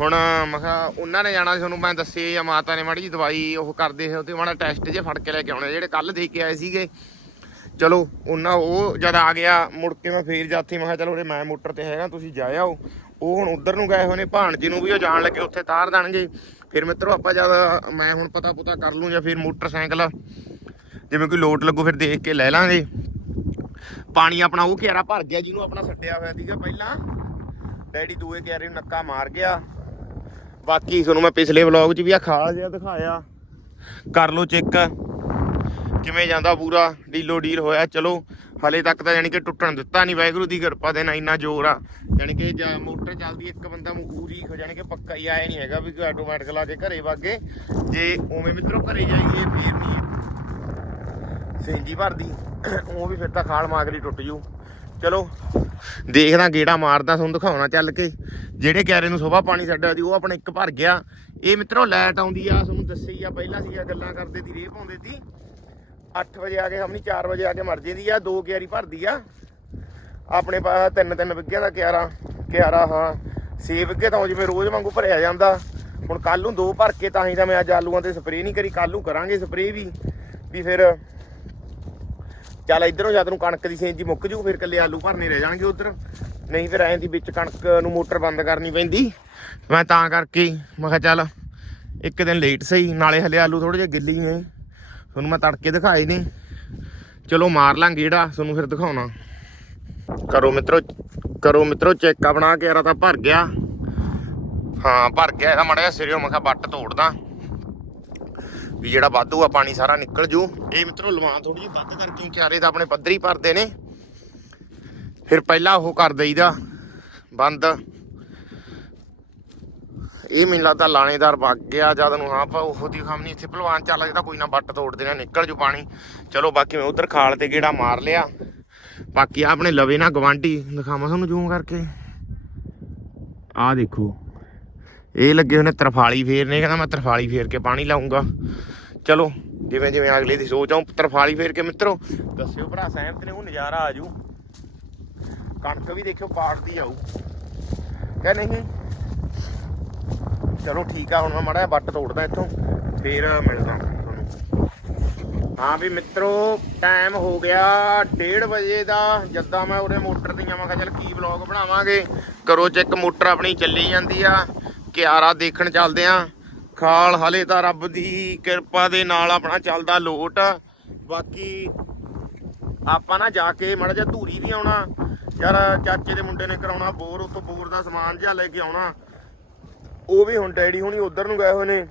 ਹੁਣ ਮੈਂ ਕਿਹਾ ਉਹਨਾਂ ਨੇ ਜਾਣਾ ਸੀ ਤੁਹਾਨੂੰ, ਮੈਂ ਦੱਸੇ ਆ ਮਾਤਾ ਨੇ ਮਾੜੀ ਜੀ ਦਵਾਈ ਉਹ ਕਰਦੇ ਸੀ ਤੇ ਮਾੜਾ ਟੈਸਟ ਜੇ ਫੜ ਕੇ ਲੈ ਕੇ ਆਉਣੇ ਜਿਹੜੇ ਕੱਲ ਦੇ ਕੇ ਆਏ ਸੀਗੇ। ਚਲੋ, ਉਹਨਾਂ ਉਹ ਜਦ ਆ ਗਿਆ, ਮੁੜ ਕੇ ਮੈਂ ਫੇਰ ਜਾਤੀ, ਮੈਂ ਕਿਹਾ ਚਲੋ ਉਰੇ ਮੈਂ ਮੋਟਰ ਤੇ ਹੈਗਾ, ਤੁਸੀਂ ਜਾ ਆਓ। ਉਹ ਹੁਣ ਉਧਰ ਨੂੰ ਗਏ ਹੋਏ ਨੇ ਭਾਣਜੀ ਨੂੰ ਵੀ ਉਹ ਜਾਣ ਲੱਗੇ, ਉੱਥੇ ਤਾਰ ਦੇਣਗੇ। ਫਿਰ ਮਿੱਤਰੋ ਆਪਾਂ ਜਦ, ਮੈਂ ਹੁਣ ਪਤਾ ਪੁਤਾ ਕਰ ਲੂੰ ਜਾਂ ਫਿਰ ਮੋਟਰਸਾਈਕਲ, ਜਿਵੇਂ ਕੋਈ ਲੋਟ ਲੱਗੂ ਫਿਰ ਦੇਖ ਕੇ ਲੈ ਲਾਂਗੇ। ਪਾਣੀ ਆਪਣਾ ਉਹ ਕਿਆਰਾ ਭਰ ਗਿਆ, ਜਿਹਨੂੰ ਆਪਣਾ ਛੱਡਿਆ ਹੋਇਆ ਸੀਗਾ ਪਹਿਲਾਂ। ਡੈਡੀ ਦੂਏ ਕਿਆਰੇ ਨੂੰ ਨੱਕਾ ਮਾਰ ਗਿਆ। ਬਾਕੀ ਤੁਹਾਨੂੰ ਮੈਂ ਪਿਛਲੇ ਵਲੌਗ 'ਚ ਵੀ ਆ ਖਾਲ ਜਿਹਾ ਦਿਖਾਇਆ। ਕਰ ਲਓ ਚੈੱਕ ਕਿਵੇਂ ਜਾਂਦਾ ਪੂਰਾ ਡੀਲੋ ਡੀਲ ਹੋਇਆ। ਚਲੋ, ਹਲੇ ਤੱਕ ਤਾਂ ਯਾਨੀ ਕਿ ਟੁੱਟਣ ਦਿੱਤਾ ਨਹੀਂ ਵਾਹਿਗੁਰੂ ਦੀ ਕਿਰਪਾ ਦੇ ਨਾਲ ਇੰਨਾ ਜ਼ੋਰ ਆ। ਯਾਨੀ ਕਿ ਜਾਂ ਮੋਟਰ ਚੱਲਦੀ, ਇੱਕ ਬੰਦਾ ਮਕੂਰੀ ਹੋ ਜਾਣੀ ਕਿ ਪੱਕਾ ਹੀ ਆਇਆ ਨਹੀਂ ਹੈਗਾ ਵੀ ਆਟੋਮੈਟਿਕ ਲਾ ਕੇ ਘਰੇ ਵਾਗੇ। ਜੇ ਉਵੇਂ ਮਿੱਤਰੋ ਘਰੇ ਜਾਈਏ, ਫੇਰ ਨਹੀਂ ਸਿੰਜੀ ਭਰਦੀ, ਉਹ ਵੀ ਫਿਰ ਤਾਂ ਖਾਲ ਮਾਗਰੀ ਟੁੱਟ ਜੂ। ਚਲੋ, ਦੇਖਦਾ ਗੇੜਾ ਮਾਰਦਾ ਤੁਹਾਨੂੰ ਦਿਖਾਉਣਾ ਚੱਲ ਕੇ। ਜਿਹੜੇ ਕਿਆਰੇ ਨੂੰ ਸਵੇਰ ਪਾਣੀ ਛੱਡਿਆ ਸੀ, ਉਹ ਆਪਣਾ ਇੱਕ ਭਰ ਗਿਆ। ਇਹ ਮਿੱਤਰੋ ਲਾਈਟ ਆਉਂਦੀ ਆ, ਤੁਹਾਨੂੰ ਦੱਸਿਆ ਆ, ਪਹਿਲਾਂ ਸੀਗਾ ਗੱਲਾਂ ਕਰਦੇ ਦੀ ਰੇਹ ਪਾਉਂਦੇ ਸੀ। 8 ਵਜੇ ਆ ਕੇ ਹਮਨੀ 4 ਵਜੇ ਆ ਕੇ ਮਰ ਜਾਂਦੀ ਆ, ਦੋ ਕਿਆਰੀ ਭਰਦੀ ਆ। ਆਪਣੇ ਪਾ ਤਿੰਨ ਤਿੰਨ ਵਿੱਗੇ ਦਾ ਕਿਆਰਾ ਕਿਆਰਾ ਹਾਂ, ਛੇ ਵਿੱਗੇ ਤਾਂ ਜਿਵੇਂ ਰੋਜ਼ ਵਾਂਗੂ ਭਰਿਆ ਜਾਂਦਾ। ਹੁਣ ਕੱਲ ਨੂੰ ਦੋ ਭਰ ਕੇ ਤਾਂ ਹੀ ਤਾਂ ਮੈਂ ਅੱਜ ਆਲੂਆਂ ਤੇ ਸਪਰੇਅ ਨਹੀਂ ਕਰੀ ਕੱਲ ਨੂੰ ਕਰਾਂਗੇ ਸਪਰੇਅ ਵੀ। ਵੀ ਫਿਰ ਚੱਲ ਇਧਰੋਂ ਜਦ ਨੂੰ ਕਣਕ ਦੀ ਸੇਂਜੀ ਮੁੱਕ ਜੂ, ਫਿਰ ਕੱਲੇ ਆਲੂ ਭਰਨੇ ਰਹਿ ਜਾਣਗੇ ਉਧਰ। ਨਹੀਂ ਫਿਰ ਐਂ ਦੀ ਵਿੱਚ ਕਣਕ ਨੂੰ ਮੋਟਰ ਬੰਦ ਕਰਨੀ ਪੈਂਦੀ। ਮੈਂ ਤਾਂ ਕਰਕੇ ਮੈਂ ਕਿਹਾ ਚੱਲ ਇੱਕ ਦਿਨ ਲੇਟ ਸਹੀ, ਨਾਲੇ ਹਲੇ ਆਲੂ ਥੋੜੇ ਜਿਹੇ ਗਿੱਲੀ ਨੇ ਤੁਹਾਨੂੰ ਮੈਂ ਤੜਕੇ ਦਿਖਾਏ ਨੇ। ਚਲੋ ਮਾਰ ਲਾਂਗੇ ਜਿਹੜਾ, ਤੁਹਾਨੂੰ ਫਿਰ ਦਿਖਾਉਣਾ। ਕਰੋ ਮਿੱਤਰੋ ਕਰੋ ਮਿੱਤਰੋ ਚੈੱਕ ਕੇ ਕਿਆਰਾ ਤਾਂ ਭਰ ਗਿਆ। ਹਾਂ, ਭਰ ਗਿਆ ਇਹਦਾ ਮੜਾ ਜਿਹਾ ਸਿਰਿਓ, ਮੈਂ ਕਿਹਾ ਵੱਟ ਤੋੜਦਾ। ਵੀ ਜਿਹੜਾ ਵਾਧੂ ਆ, ਪਾਣੀ ਸਾਰਾ ਨਿਕਲ ਜੂ। ਇਹ ਮਿੱਤਰੋ ਲਵਾਂ ਥੋੜੀ ਜਿਹੀ ਵੱਧ ਕਰਕੇ ਕਿਆਰੇ ਤਾਂ ਆਪਣੇ ਪੱਧਰੀ ਭਰਦੇ ਨੇ। ਫਿਰ ਪਹਿਲਾਂ ਉਹ ਕਰ ਦਈਦਾ। ਬੰਦ। ਇਹ ਮੈਨੂੰ ਲੱਗਦਾ ਲਾਣੇਦਾਰ ਵਗ ਗਿਆ, ਜਦ ਨੂੰ ਹਾਂ ਆਪਾਂ ਉਹ ਦੀ ਖਾਮ ਨਹੀਂ। ਇੱਥੇ ਭਲਵਾਨ ਚੱਲ ਜਿਹੜਾ ਕੋਈ ਨਾ ਬੱਟ ਤੋੜ ਦੇਣਾ, ਨਿਕਲ ਜੂ ਪਾਣੀ। ਚਲੋ ਬਾਕੀ ਮੈਂ ਉਧਰ ਖਾਲ ਤੇ ਗੇੜਾ ਮਾਰ ਲਿਆ। ਬਾਕੀ ਆਪਣੇ ਲਵੇ ਨਾ ਗਵਾਂਢੀ ਦਿਖਾਵਾਂ ਤੁਹਾਨੂੰ ਜ਼ੂਮ ਕਰਕੇ। ਆਹ ਦੇਖੋ। ਇਹ ਲੱਗੇ ਹੋਣੇ ਨੇ ਤਰਫਾਲੀ ਫੇਰਨੇ ਕਹਿੰਦਾ ਮੈਂ ਤਰਫਾਲੀ ਫੇਰ ਕੇ ਪਾਣੀ ਲਾਉਂਗਾ ਚਲੋ ਜਿਵੇਂ ਜਿਵੇਂ ਅਗਲੇ ਦੀ ਸੋਚ ਆਉਂ ਤਰਫਾਲੀ ਫੇਰ ਕੇ ਮਿੱਤਰੋ। ਦੱਸਿਓ ਭਰਾ, ਸਹਿਮਤ ਨੇ, ਉਹ ਨਜ਼ਾਰਾ ਆਜੂ ਕਣਕ ਵੀ ਦੇਖਿਓ ਪਾੜਦੀ ਆਊ। ਕਹ ਨਹੀਂ? ਚਲੋ ਠੀਕ ਆ, ਹੁਣ ਮੈਂ ਮਾੜਾ ਜਿਹਾ ਵੱਟ ਤੋੜਦਾ ਇੱਥੋਂ, ਫੇਰ ਮਿਲਦਾ ਤੁਹਾਨੂੰ। ਹਾਂ ਵੀ ਮਿੱਤਰੋ ਟਾਈਮ ਹੋ ਗਿਆ 1:30 ਵਜੇ ਦਾ, ਜਦਾਂ ਮੈਂ ਉਰੇ ਮੋਟਰ ਤੇ ਆਵਾਂ ਚੱਲ ਕੀ ਵਲੌਗ ਬਣਾਵਾਂਗੇ। ਕਰੋ ਚੈੱਕ ਮੋਟਰ ਆਪਣੀ ਚੱਲੀ ਜਾਂਦੀ ਆ। ਕਿਆਰਾ ਦੇਖਣ ਚੱਲਦੇ ਆ। ਖਾਲ ਹਲੇ ਤਾਂ ਰੱਬ ਦੀ ਕਿਰਪਾ ਦੇ ਨਾਲ ਆਪਣਾ ਚੱਲਦਾ ਲੋਟ। ਬਾਕੀ ਆਪਾਂ ਨਾ ਜਾ ਕੇ ਮਾੜਾ ਜਿਹਾ ਧੂਰੀ ਵੀ ਆਉਣਾ। ਯਾਰ ਚਾਚੇ ਦੇ ਮੁੰਡੇ ਨੇ ਕਰਾਉਣਾ ਬੋਰ ਉਤੋਂ ਬੋਰ ਦਾ ਸਮਾਨ ਜਿਹਾ ਲੈ ਕੇ ਆਉਣਾ। ਉਹ ਵੀ ਹੁਣ ਡੈਡੀ ਹੁਣੀ ਉਧਰ ਨੂੰ ਗਏ ਹੋਏ ਨੇ।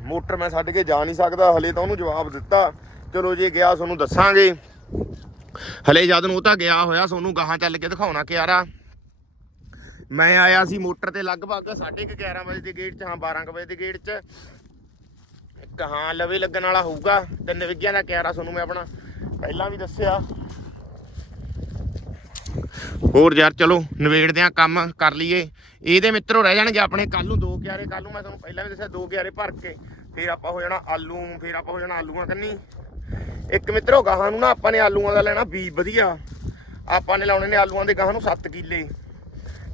ਮੋਟਰ ਮੈਂ ਛੱਡ ਕੇ ਜਾ ਨਹੀਂ ਸਕਦਾ, ਹਲੇ ਤਾਂ ਉਹਨੂੰ ਜਵਾਬ ਦਿੱਤਾ। ਚਲੋ ਜੇ ਗਿਆ ਤੁਹਾਨੂੰ ਦੱਸਾਂਗੇ। ਹਲੇ ਜਦ ਨੂੰ ਉਹ ਤਾਂ ਗਿਆ ਹੋਇਆ ਤੁਹਾਨੂੰ ਗਾਹਾਂ ਚੱਲ ਕੇ ਦਿਖਾਉਣਾ ਕਿਆਰਾ। ਮੈਂ ਆਇਆ ਸੀ ਮੋਟਰ ਤੇ ਲਗਭਗ 11:30 ਵਜੇ ਦੇ ਗੇਟ 'ਚ, ਹਾਂ 12 ਕੁ ਵਜੇ ਦੇ ਗੇਟ 'ਚ। ਇੱਕ ਹਾਂ ਲਵੇ ਲੱਗਣ ਵਾਲਾ ਹੋਊਗਾ। ਤਿੰਨ ਵਿਗਿਆਂ ਦਾ ਕਿਆਰਾ ਤੁਹਾਨੂੰ ਮੈਂ ਆਪਣਾ ਪਹਿਲਾਂ ਵੀ ਦੱਸਿਆ। ਹੋਰ ਯਾਰ ਚਲੋ ਨਵੇੜਦੇ ਆ ਕੰਮ, ਕਰ ਲਈਏ। ਇਹਦੇ ਮਿੱਤਰੋ ਰਹਿ ਜਾਣਗੇ ਆਪਣੇ ਕੱਲ ਨੂੰ, ਦੋ ਕਿਆਰੇ ਕੱਲ ਨੂੰ, ਮੈਂ ਤੁਹਾਨੂੰ ਪਹਿਲਾਂ ਵੀ ਦੱਸਿਆ, ਦੋ ਕਿਆਰੇ ਭਰ ਕੇ, ਫਿਰ ਆਪਾਂ ਹੋ ਜਾਣਾ ਆਲੂ, ਫਿਰ ਆਪਾਂ ਹੋ ਜਾਣਾ ਆਲੂਆਂ ਕੰਨੀ। ਇੱਕ ਮਿੱਤਰੋ, ਗਾਹਾਂ ਨੂੰ ਨਾ ਆਪਾਂ ਨੇ ਆਲੂਆਂ ਦਾ ਲੈਣਾ ਬੀਜ ਵਧੀਆ। ਆਪਾਂ ਨੇ ਲਾਉਣੇ ਨੇ ਆਲੂਆਂ ਦੇ ਗਾਹਾਂ ਨੂੰ 7 ਕਿੱਲੇ।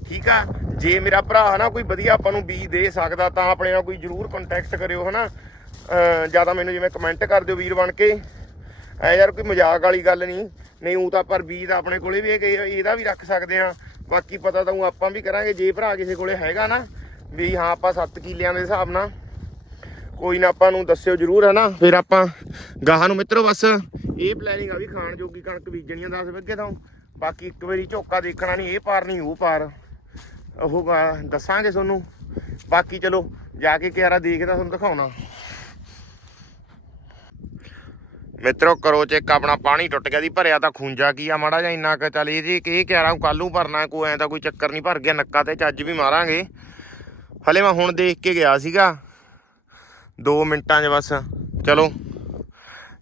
ਠੀਕ ਆ? ਜੇ ਮੇਰਾ ਭਰਾ ਹਨਾ ਕੋਈ ਵਧੀਆ ਆਪਾਂ ਨੂੰ ਬੀਜ ਦੇ ਸਕਦਾ, ਤਾਂ ਆਪਣੇ ਨਾਲ ਕੋਈ ਜਰੂਰ ਕੰਟੈਕਟ ਕਰਿਓ ਹਨਾ। ਜ਼ਿਆਦਾ ਮੈਨੂੰ ਜਿਵੇਂ ਕਮੈਂਟ ਕਰ ਦਿਓ ਵੀਰ ਬਣ ਕੇ। ਐ ਯਾਰ ਕੋਈ ਮਜ਼ਾਕ ਵਾਲੀ ਗੱਲ ਨਹੀਂ। ਨਹੀਂ, ਉਹ ਤਾਂ ਪਰ ਬੀਜ ਤਾਂ ਆਪਣੇ ਕੋਲੇ ਵੀ ਹੈ ਕਿ ਇਹਦਾ ਵੀ ਰੱਖ ਸਕਦੇ ਆ ਬਾਕੀ ਪਤਾ ਤਾਂ ਉਹ ਆਪਾਂ ਵੀ ਕਰਾਂਗੇ, ਜੇ ਭਰਾ ਕਿਸੇ ਕੋਲੇ ਹੈਗਾ ਨਾ, ਵੀ ਹਾਂ, ਆਪਾਂ 7 ਕਿੱਲਿਆਂ ਦੇ ਹਿਸਾਬ ਨਾਲ। ਕੋਈ ਨਾ ਆਪਾਂ ਨੂੰ ਦੱਸਿਓ ਜਰੂਰ ਹਨਾ ਫਿਰ ਆਪਾਂ ਗਾਹਾਂ ਨੂੰ ਮਿੱਤਰੋ, ਬਸ ਇਹ ਪਲੈਨਿੰਗ ਆ ਵੀ ਖਾਣ ਜੋਗੀ ਕਣਕ ਬੀਜਣੀ ਆ 10 ਵਿੱਗੇ ਤੋਂ। ਬਾਕੀ ਇੱਕ ਵਾਰੀ ਝੋਕਾ ਦੇਖਣਾ ਨਹੀਂ, ਇਹ ਪਾਰ ਨਹੀਂ, ਉਹ ਪਾਰ। ਉਹ ਗਾ- ਦੱਸਾਂਗੇ ਤੁਹਾਨੂੰ। ਬਾਕੀ ਚਲੋ, ਜਾ ਕੇ ਕਿਆਰਾ ਦੇਖਦਾ, ਤੁਹਾਨੂੰ ਦਿਖਾਉਣਾ। ਮਿੱਤਰੋ, ਕਰੋ ਚੈੱਕ, ਆਪਣਾ ਪਾਣੀ ਟੁੱਟ ਗਿਆ ਦੀ, ਭਰਿਆ ਤਾਂ ਖੂੰਜਾ ਕੀ ਆ ਮਾੜਾ ਜਿਹਾ, ਇੰਨਾ ਕੁ ਚੱਲ ਇਹ ਜੀ, ਕਿ ਇਹ ਕਿਆਰਾ ਕੱਲ ਨੂੰ ਭਰਨਾ, ਕੋਈ ਐਂ ਤਾਂ ਕੋਈ ਚੱਕਰ ਨਹੀਂ, ਭਰ ਗਿਆ ਨੱਕਾ ਤੇ ਚੱਜ ਵੀ ਮਾਰਾਂਗੇ। ਹਲੇ ਮੈਂ ਹੁਣ ਦੇਖ ਕੇ ਗਿਆ ਸੀਗਾ 2 ਮਿੰਟਾਂ 'ਚ ਬਸ, ਚਲੋ।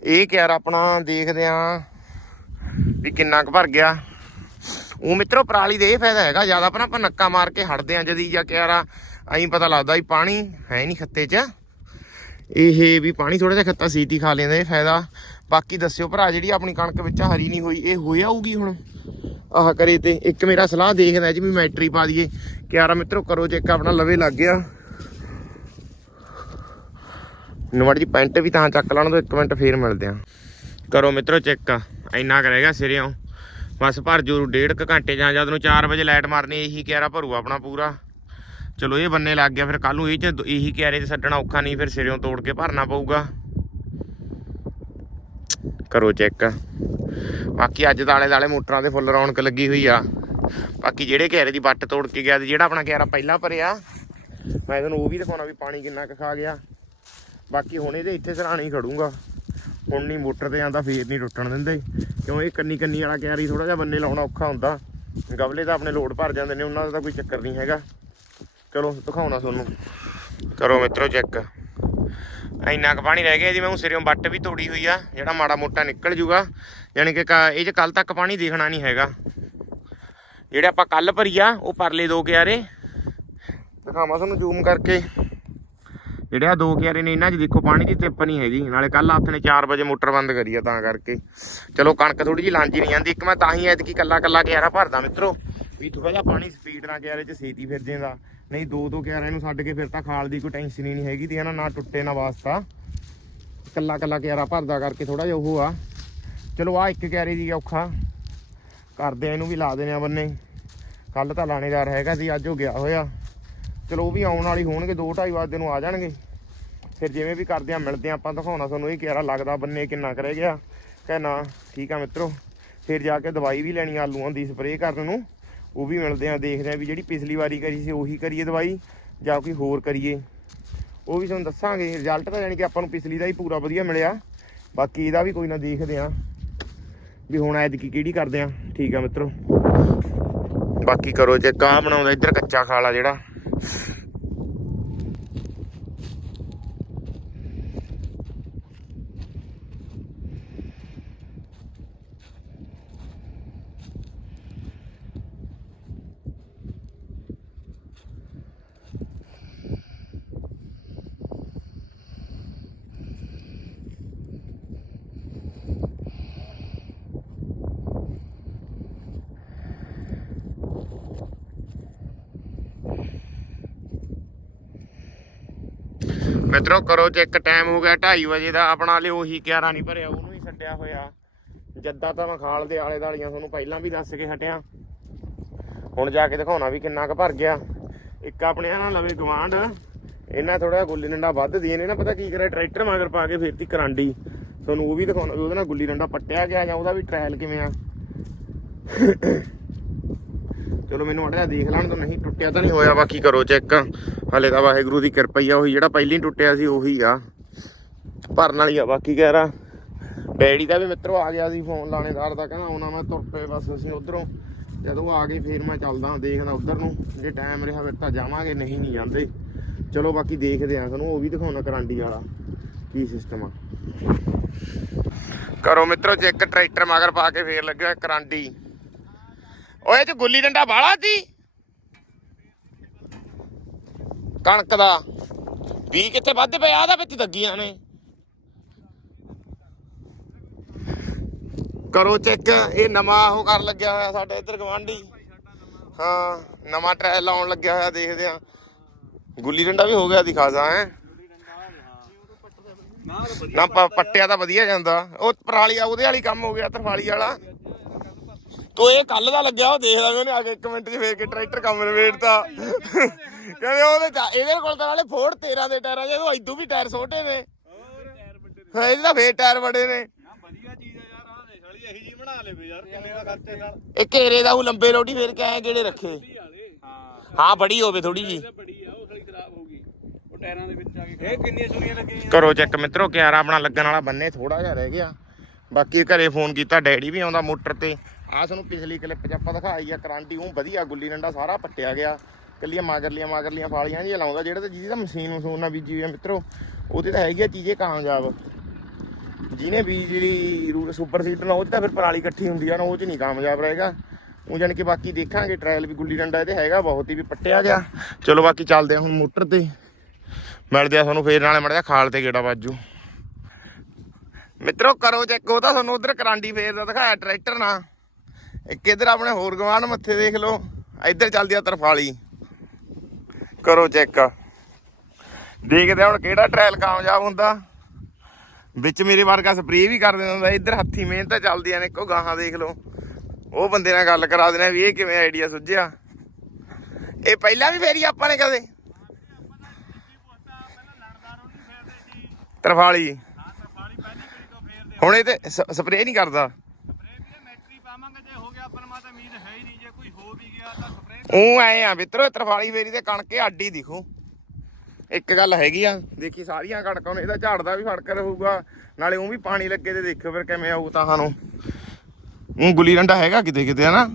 ਇਹ ਕਿਆਰਾ ਆਪਣਾ, ਦੇਖਦੇ ਆਂ ਵੀ ਕਿੰਨਾ ਕੁ ਭਰ ਗਿਆ। ਉਹ ਮਿੱਤਰੋ, ਪਰਾਲੀ ਦੇ ਇਹ ਫਾਇਦਾ ਹੈਗਾ, ਜ਼ਿਆਦਾ ਪਰ ਆਪਾਂ ਨੱਕਾ ਮਾਰ ਕੇ ਹਟਦੇ ਆਂ, ਜਦੀ ਜਾਂ ਕਿਆਰਾ ਐਂ ਪਤਾ ਲੱਗਦਾ ਵੀ ਪਾਣੀ ਹੈ ਨਹੀਂ ਖੱਤੇ 'ਚ। ਇਹ ਵੀ ਪਾਣੀ ਥੋੜਾ ਜਿਹਾ ਖੱਤਾ ਸੀਟੀ ਖਾ ਲੈਂਦਾ, ਇਹ ਫਾਇਦਾ। ਬਾਕੀ ਦੱਸਿਓ ਭਰਾ, ਜਿਹੜੀ ਆਪਣੀ ਕਣਕ ਵਿੱਚ ਹਰੀ ਨਹੀਂ ਹੋਈ, ਇਹ ਹੋ ਜਾਊਗੀ ਹੁਣ? ਆਹ ਕਰੇ ਤੇ ਇੱਕ ਮੇਰਾ ਸਲਾਹ ਦੇਖਦਾ ਜੀ ਵੀ ਮੈਟਰੀ ਪਾ ਦਈਏ। ਕਿਆਰਾ ਮਿੱਤਰੋ, ਕਰੋ ਚੈੱਕ ਆਪਣਾ ਲਵੇ ਲੱਗ ਗਿਆ। ਨਵੜ ਜੀ ਪੈਂਟ ਵੀ ਤਾਂ ਚੱਕ ਲੈਣ ਦੋ, ਇੱਕ ਮਿੰਟ ਫੇਰ ਮਿਲਦੇ ਆ। ਕਰੋ ਮਿੱਤਰੋ ਚੈੱਕ, ਇੰਨਾ ਕਰੇਗਾ ਸਿਰਿਓਂ। ਬਸ ਭਰ ਜੂ ਡੇਢ ਕੁ ਘੰਟੇ ਜਾਂ ਜਦ ਨੂੰ 4 ਵਜੇ ਲਾਈਟ ਮਾਰਨੀ, ਇਹੀ ਕਿਆਰਾ ਭਰੂ ਆਪਣਾ ਪੂਰਾ। ਚਲੋ ਇਹ ਬੰਨੇ ਲੱਗ ਗਿਆ, ਫਿਰ ਕੱਲ ਨੂੰ ਇਹ ਚ ਇਹੀ ਕਿਆਰੇ 'ਚ ਛੱਡਣਾ ਔਖਾ ਨਹੀਂ, ਫਿਰ ਸਿਰਿਓਂ ਤੋੜ ਕੇ ਭਰਨਾ ਪਊਗਾ। ਕਰੋ ਚੈੱਕ। ਬਾਕੀ ਅੱਜ ਦਾਲੇ ਦਾਲੇ ਮੋਟਰਾਂ ਦੇ ਫੁੱਲ ਰੌਣਕ ਲੱਗੀ ਹੋਈ ਆ। ਬਾਕੀ ਜਿਹੜੇ ਕਿਆਰੇ ਦੀ ਵੱਟ ਤੋੜ ਕੇ ਗਿਆ ਤੇ ਜਿਹੜਾ ਆਪਣਾ ਕਿਆਰਾ ਪਹਿਲਾਂ ਭਰਿਆ, ਮੈਂ ਤੁਹਾਨੂੰ ਉਹ ਵੀ ਦਿਖਾਉਣਾ ਵੀ ਪਾਣੀ ਕਿੰਨਾ ਕੁ ਖਾ ਗਿਆ। ਬਾਕੀ ਹੁਣ ਇਹਦੇ ਇੱਥੇ ਸਰਾਣੇ ਹੀ ਖੜੂੰਗਾ। ਹੁਣ ਨਹੀਂ ਮੋਟਰ ਤੇ ਜਾਂਦਾ ਫੇਰ ਨਹੀਂ ਟੁੱਟਣ ਦਿੰਦੇ। ਕਿਉਂ ਇਹ ਕੰਨੀ ਕੰਨੀ ਵਾਲਾ ਕਿਆਰੀ ਥੋੜਾ ਜਿਹਾ ਬੰਨੇ ਲਾਉਣਾ ਔਖਾ ਹੁੰਦਾ। ਗਵਲੇ ਤਾਂ ਆਪਣੇ ਲੋਡ ਭਰ ਜਾਂਦੇ ਨੇ, ਉਹਨਾਂ ਦਾ ਤਾਂ ਕੋਈ ਚੱਕਰ ਨਹੀਂ ਹੈਗਾ। ਚਲੋ, ਦਿਖਾਉਣਾ ਤੁਹਾਨੂੰ। ਕਰੋ ਮਿੱਤਰੋ ਚੈੱਕ ਇੰਨਾ ਕੁ ਪਾਣੀ ਰਹਿ ਗਿਆ ਜੀ, ਮੈਂ ਉਹ ਸਿਰਿਓਂ ਵੱਟ ਵੀ ਤੋੜੀ ਹੋਈ ਆ, ਜਿਹੜਾ ਮਾੜਾ ਮੋਟਾ ਨਿਕਲ ਜੂਗਾ। ਯਾਨੀ ਕਿ ਕ- ਇਹ ਚ ਕੱਲ ਤੱਕ ਪਾਣੀ ਦੇਖਣਾ ਨਹੀਂ ਹੈਗਾ। ਜਿਹੜੇ ਆਪਾਂ ਕੱਲ ਭਰੀ ਆ, ਉਹ ਪਰਲੇ ਦੋ ਕਿਆਰੇ। ਦਿਖਾਵਾਂ ਤੁਹਾਨੂੰ ਜ਼ੂਮ ਕਰਕੇ। ਜਿਹੜੇ ਆ ਦੋ ਕਿਆਰੇ ਨੇ, ਇਹਨਾਂ 'ਚ ਦੇਖੋ, ਪਾਣੀ ਦੀ ਟਿੱਪ ਨਹੀਂ ਹੈਗੀ। ਨਾਲੇ ਕੱਲ ਹੱਥ ਨੇ 4 ਵਜੇ ਮੋਟਰ ਬੰਦ ਕਰੀ ਆ, ਤਾਂ ਕਰਕੇ। ਚਲੋ, ਕਣਕ ਥੋੜੀ ਜਿਹੀ ਲਾਂਜੀ ਨਹੀਂ ਜਾਂਦੀ ਇੱਕ ਮੈਂ ਤਾਂ ਹੀ ਐਤਕੀ ਕੱਲਾ ਕੱਲਾ ਕਿਆਰਾ ਭਰਦਾ, ਮਿੱਤਰੋ। ਵੀ ਥੋੜਾ ਜਿਹਾ ਪਾਣੀ ਸਪੀਡ ਨਾਲ ਕਿਆਰੇ 'ਚ ਸੇਤੀ ਫਿਰ ਜਾਂਦਾ ਨਹੀਂ, ਦੋ ਦੋ ਕਿਆਰਿਆਂ ਨੂੰ ਛੱਡ ਕੇ ਫਿਰ ਤਾਂ ਖਾਲ ਦੀ ਕੋਈ ਟੈਨਸ਼ਨ ਹੀ ਨਹੀਂ ਹੈਗੀ ਤੇ ਨਾ ਨਾ ਟੁੱਟੇ ਨਾ ਵਾਸਤਾ। ਕੱਲਾ ਕੱਲਾ ਕਿਆਰਾ ਭਰਦਾ ਕਰਕੇ ਥੋੜਾ ਜਿਹਾ ਉਹ ਆ। ਚਲੋ ਆ ਇੱਕ ਕਿਆਰੇ ਦੀ ਔਖਾ। ਕਰਦੇ ਆ ਇਹਨੂੰ ਵੀ ਲਾ ਦੇਣੇ ਆ ਬੰਨੇ। ਕੱਲ ਤਾਂ ਲਾਣੇਦਾਰ ਹੈਗਾ ਸੀ, ਅੱਜ ਉਹ ਗਿਆ ਹੋਇਆ। ਚਲੋ, ਉਹ ਵੀ ਆਉਣ ਵਾਲੀ ਹੋਣਗੇ 2:30 ਵਜੇ ਨੂੰ ਆ ਜਾਣਗੇ। ਫਿਰ ਜਿਵੇਂ ਵੀ ਕਰਦੇ ਆ, ਮਿਲਦੇ ਆ, ਆਪਾਂ ਦਿਖਾਉਣਾ ਤੁਹਾਨੂੰ ਇਹ ਕਿਹੜਾ ਲੱਗਦਾ ਬੰਨੇ ਕਿੰਨਾ ਕਰੇ ਗਿਆ। ਕਹਿ ਨਾ ਠੀਕ ਆ ਮਿੱਤਰੋ। ਫਿਰ ਜਾ ਕੇ ਦਵਾਈ ਵੀ ਲੈਣੀ ਆਲੂਆਂ ਦੀ ਸਪਰੇਅ ਕਰਨ ਨੂੰ। ਉਹ ਵੀ ਮਿਲਦੇ ਆ, ਦੇਖਦੇ ਆ ਵੀ ਜਿਹੜੀ ਪਿਛਲੀ ਵਾਰੀ ਕਰੀ ਸੀ ਉਹੀ ਕਰੀਏ ਦਵਾਈ ਜਾਂ ਕੋਈ ਹੋਰ ਕਰੀਏ। ਉਹ ਵੀ ਤੁਹਾਨੂੰ ਦੱਸਾਂਗੇ ਰਿਜ਼ਲਟ ਤਾਂ ਜਾਣੀ ਕਿ ਆਪਾਂ ਨੂੰ ਪਿਛਲੀ ਦਾ ਹੀ ਪੂਰਾ ਵਧੀਆ ਮਿਲਿਆ। ਬਾਕੀ ਇਹਦਾ ਵੀ ਕੋਈ ਨਾ ਦੇਖਦੇ ਆ ਵੀ ਹੁਣ ਐਤਕੀ ਕਿਹੜੀ ਕਰਦੇ ਆ। ਠੀਕ ਆ ਮਿੱਤਰੋ। ਬਾਕੀ ਕਰੋ ਜੇ ਕਾਂ ਬਣਾਉਂਦਾ, ਇੱਧਰ ਕੱਚਾ ਖਾਲਾ ਜਿਹੜਾ। ਮਿੱਤਰੋ ਕਰੋ ਚੈੱਕ ਟਾਈਮ ਹੋ ਗਿਆ 2:30 ਵਜੇ ਦਾ, ਆਪਣਾ ਲਿਓ ਉਹੀ 11 ਨਹੀਂ ਭਰਿਆ, ਉਹਨੂੰ ਹੀ ਛੱਡਿਆ ਹੋਇਆ। ਜੱਦਾ ਤਾਂ ਮੈਂ ਖਾਲ ਦੇ ਆਲੇ ਦਾਲੀਆਂ ਤੁਹਾਨੂੰ ਪਹਿਲਾਂ ਵੀ ਦੱਸ ਕੇ ਹਟਿਆ। ਹੁਣ ਜਾ ਕੇ ਦਿਖਾਉਣਾ ਵੀ ਕਿੰਨਾ ਕੁ ਭਰ ਗਿਆ। ਇੱਕ ਆਪਣੇ ਆ ਨਾ ਲਵੇ ਗਵਾਂਢ ਇਹਨਾਂ ਥੋੜਾ ਗੁੱਲੀ ਡੰਡਾ ਵੱਧ ਦੀ ਨੇ ਨਾ ਪਤਾ ਕੀ ਕਰਿਆ ਟਰੈਕਟਰ ਮਗਰ ਪਾ ਕੇ ਫੇਰਤੀ ਕਰਾਂਡੀ। ਤੁਹਾਨੂੰ ਉਹ ਵੀ ਦਿਖਾਉਣਾ ਵੀ ਉਹਦੇ ਨਾਲ ਗੁੱਲੀ ਡੰਡਾ ਪੱਟਿਆ ਗਿਆ ਜਾਂ ਉਹਦਾ ਵੀ ਟ੍ਰਾਇਲ ਕਿਵੇਂ ਆ। ਚਲੋ ਮੈਨੂੰ ਅੜਿਆ ਦੇਖ ਲੈਣ ਤੋਂ ਨਹੀਂ ਟੁੱਟਿਆ ਤਾਂ ਨਹੀਂ ਹੋਇਆ, ਬਾਕੀ ਕਰੋ ਚੈੱਕ। ਹਲੇ ਤਾਂ ਵਾਹਿਗੁਰੂ ਦੀ ਕਿਰਪਾ ਹੀ ਆ, ਉਹੀ ਜਿਹੜਾ ਪਹਿਲਾਂ ਹੀ ਟੁੱਟਿਆ ਸੀ, ਉਹੀ ਆ। ਭਰਨ ਵਾਲੀ ਆ, ਬਾਕੀ ਕਹਿ ਰਾ ਡੈਡੀ ਦਾ ਵੀ ਮਿੱਤਰੋ ਆ ਗਿਆ ਸੀ ਫੋਨ ਲਾਣੇਦਾਰ ਦਾ, ਕਹਿੰਦਾ ਆਉਣਾ ਮੈਂ ਤੁਰ ਪਏ ਬਸ ਅਸੀਂ ਉਧਰੋਂ। ਜਦੋਂ ਆ ਗਏ ਫੇਰ ਮੈਂ ਚੱਲਦਾ ਦੇਖਦਾ ਉਧਰ ਨੂੰ, ਜੇ ਟਾਈਮ ਰਿਹਾ ਫਿਰ ਤਾਂ ਜਾਵਾਂਗੇ, ਨਹੀਂ ਨਹੀਂ ਜਾਂਦੇ। ਚਲੋ ਬਾਕੀ ਦੇਖਦੇ ਆ ਤੁਹਾਨੂੰ, ਉਹ ਵੀ ਦਿਖਾਉਣਾ ਕਰਾਂਡੀ ਵਾਲਾ ਕੀ ਸਿਸਟਮ ਆ। ਕਰੋ ਮਿੱਤਰੋ ਚੈੱਕ, ਟਰੈਕਟਰ ਮਗਰ ਪਾ ਕੇ ਫੇਰ ਲੱਗਿਆ ਕਰਾਂਡੀ ਓਏ ਚ ਗੁੱਲੀ ਡੰਡਾ ਬਾਲਾ ਸੀ। ਕਣਕ ਦਾ। ਵੀ ਕਿੱਥੇ ਵੱਧ ਪਿਆ ਆਦਾ ਵਿੱਚ ਦੱਗੀਆਂ ਨੇ। ਕਰੋ ਚੈੱਕ, ਇਹ ਨਵਾਂ ਉਹ ਕਰ ਲੱਗਿਆ ਹੋਇਆ ਸਾਡੇ ਇੱਧਰ ਗਵਾਂਢੀ ਹਾਂ, ਨਵਾਂ ਟ੍ਰਾਇਲ ਲਾਉਣ ਲੱਗਿਆ ਹੋਇਆ, ਦੇਖਦੇ ਆ ਗੁੱਲੀ ਡੰਡਾ ਵੀ ਹੋ ਗਿਆ ਦੀ ਖਾਸਾ ਹੈ। ਨਾ, ਪੱਟਿਆ ਤਾਂ ਵਧੀਆ ਜਾਂਦਾ। ਉਹ ਪਰਾਲੀ ਆ, ਉਹਦੇ ਵਾਲੀ ਕੰਮ ਹੋ ਗਿਆ, ਤਰਫਾਲੀ ਵਾਲਾ। ਤੂੰ ਇਹ ਕੱਲ ਦਾ ਲੱਗਿਆ ਉਹ ਦੇਖਦਾ ਵੀ ਉਹਨੇ ਆ ਕੇ ਇੱਕ ਮਿੰਟ 'ਚ ਫੇਰ ਕੇ ਟਰੈਕਟਰ ਕੰਮ ਨਵੇੜਤਾ ਕਹਿੰਦੇ ਉਹਦੇ ਇਹਦੇ ਕੋਲ ਤਾਂ ਨਾਲੇ ਫੋੜ 13 ਦੇ ਟਾਇਰਾਂ ਜੇ ਉਹ ਇਦੋਂ ਵੀ ਟਾਇਰ ਛੋਟੇ ਨੇ। ਹਾਂ ਇਹਦੇ ਤਾਂ ਫੇਰ ਟਾਇਰ ਬੜੇ ਨੇ। ਨਾ ਵਧੀਆ ਚੀਜ਼ ਆ ਯਾਰ ਆਹ ਦੇਖ ਵਾਲੀ ਇਹੀ ਜੀ ਬਣਾ ਲਵੇ ਯਾਰ ਕਿੰਨੇ ਦਾ ਖਰਚੇ ਨਾਲ। ਇਹ ਘੇਰੇ ਦਾ ਉਹ ਲੰਬੇ ਲੋਟੀ ਫੇਰ ਕੇ ਆਏ ਕਿਹੜੇ ਰੱਖੇ? ਹਾਂ। ਬੜੀ ਹੋਵੇ ਥੋੜੀ ਜੀ ਬੜੀ ਆ ਉਹ ਸਾਲੀ ਖਰਾਬ ਹੋ ਗਈ ਉਹ ਟਾਇਰਾਂ ਦੇ ਵਿੱਚ ਆ ਕੇ ਇਹ ਕਿੰਨੀਆਂ ਸੁਣੀਆਂ ਲੱਗੀਆਂ ਕਰੋ ਚੈੱਕ ਮਿੱਤਰੋ ਕਿਆਰਾ ਆਪਣਾ ਲੱਗਣ ਵਾਲਾ ਬੰਨੇ ਥੋੜਾ ਜਿਹਾ ਰਹਿ ਗਿਆ। ਬਾਕੀ ਘਰੇ ਫੋਨ ਕੀਤਾ ਡੈਡੀ ਵੀ ਆਉਂਦਾ ਮੋਟਰ ਤੇ। ਆਹ ਤੁਹਾਨੂੰ ਪਿਛਲੀ ਕਲਿੱਪ 'ਚ ਆਪਾਂ ਦਿਖਾਈ ਆ ਕਰਾਂਟੀ ਉਹ ਵਧੀਆ ਗੁੱਲੀ ਡੰਡਾ ਸਾਰਾ ਪੱਟਿਆ ਗਿਆ। ਕੱਲੀਆਂ ਮਾਗਰਲੀਆਂ ਮਾਗਰਲੀਆਂ ਫਾਲੀਆਂ ਜੀ ਲਾਉਂਦਾ, ਜਿਹੜਾ ਤਾਂ ਜਿਹਦੀ ਤਾਂ ਮਸ਼ੀਨ ਮਸੂਨ ਨਾਲ ਬੀਜੀ ਹੋਈ ਆ ਮਿੱਤਰੋ, ਉਹਦੇ ਤਾਂ ਹੈਗੀ ਆ ਚੀਜ਼ੇ ਕਾਮਯਾਬ। ਜਿਹਨੇ ਬੀਜ ਜਿਹੜੀ ਰੂ- ਸੁਪਰ ਸੀਡਰ ਨਾਲ, ਉਹ 'ਚ ਤਾਂ ਫਿਰ ਪਰਾਲੀ ਇਕੱਠੀ ਹੁੰਦੀ ਆ ਨਾ, ਉਹ 'ਚ ਨਹੀਂ ਕਾਮਯਾਬ ਰਹੇਗਾ। ਉਹ ਜਾਣੀ ਕਿ ਬਾਕੀ ਦੇਖਾਂਗੇ ਟ੍ਰਾਇਲ ਵੀ ਗੁੱਲੀ ਡੰਡਾ ਇਹਦੇ ਹੈਗਾ, ਬਹੁਤ ਹੀ ਵੀ ਪੱਟਿਆ ਗਿਆ। ਚਲੋ ਬਾਕੀ ਚੱਲਦੇ ਆ ਹੁਣ ਮੋਟਰ ਤੇ। ਮਿਲਦੇ ਆ ਤੁਹਾਨੂੰ ਫੇਰ, ਨਾਲੇ ਮੜਿਆ ਖਾਲ ਤੇ ਗੇੜਾ ਵਾਜੂ। ਮਿੱਤਰੋ, ਕਰੋ ਚੈੱਕ ਉਹ ਤਾਂ ਤੁਹਾਨੂੰ ਉਧਰ ਕਰਾਂਡੀ ਫੇਰ ਦਾ ਦਿਖਾਇਆ, ਟਰੈਕਟਰ ਨਾਲ। ਇੱਕ ਇਧਰ ਆਪਣੇ ਹੋਰ ਗਵਾਂਢ ਮੱਥੇ ਦੇਖ ਲਓ, ਇੱਧਰ ਚੱਲਦੀ ਆ ਤਰਫਾਲੀ। ਕਰੋ ਚੈੱਕ ਦੇਖਦੇ ਹੁਣ ਕਿਹੜਾ ਟ੍ਰਾਇਲ ਕਾਮਯਾਬ ਹੁੰਦਾ। ਵਿੱਚ ਮੇਰੇ ਵਰਗਾ ਸਪਰੇਅ ਵੀ ਕਰ ਦਿੰਦਾ ਇੱਧਰ ਹੱਥੀ ਮਿਹਨਤਾਂ ਚੱਲਦੀਆਂ ਨੇ, ਇੱਕੋ ਗਾਹਾਂ ਦੇਖ ਲਓ। ਉਹ ਬੰਦੇ ਨਾਲ ਗੱਲ ਕਰਾ ਦੇਣਾ ਵੀ ਇਹ ਕਿਵੇਂ ਆਈਡੀਆ ਸੁੱਝਿਆ। ਇਹ ਪਹਿਲਾਂ ਵੀ ਫੇਰੀ ਆਪਾਂ ਨੇ ਕਦੇ? ਤਰਫਾਲੀ। ਹੁਣ ਇਹ ਤੇ ਸਪਰੇਅ ਨਹੀਂ ਕਰਦਾ ਸਪਰੇ ਵੀ ਮੈਟਰੀ ਪਾਵਾਂਗੇ ਜੇ ਹੋ ਗਿਆ ਆਪਾਂ ਨੂੰ ਮਾ ਤਾਂ ਉਮੀਦ ਹੈ ਹੀ ਨਹੀਂ ਜੇ ਕੋਈ ਹੋ ਵੀ ਗਿਆ ਤਾਂ ਸਪਰੇ ਉਹ ਐ ਆ ਮਿੱਤਰੋ ਤਰਫਾਲੀ ਫੇਰੀ ਤੇ ਕਣਕੇ ਅੱਡੀ ਦਿਖੂ। ਇੱਕ ਗੱਲ ਹੈਗੀ ਆ ਦੇਖੀ ਸਾਰੀਆਂ ਕਣਕਾਂ ਨੂੰ ਇਹਦਾ ਝਾੜਦਾ ਵੀ ਫੜਕ ਰਹੂਗਾ। ਨਾਲੇ ਉਹ ਵੀ ਪਾਣੀ ਲੱਗੇ ਤੇ ਦੇਖਿਓ ਫਿਰ ਕਿਵੇਂ ਆਊ ਤਾਂ ਸਾਨੂੰ। ਉਹ ਗੁੱਲੀ ਡੰਡਾ ਹੈਗਾ ਕਿਤੇ ਕਿਤੇ ਹਨਾ?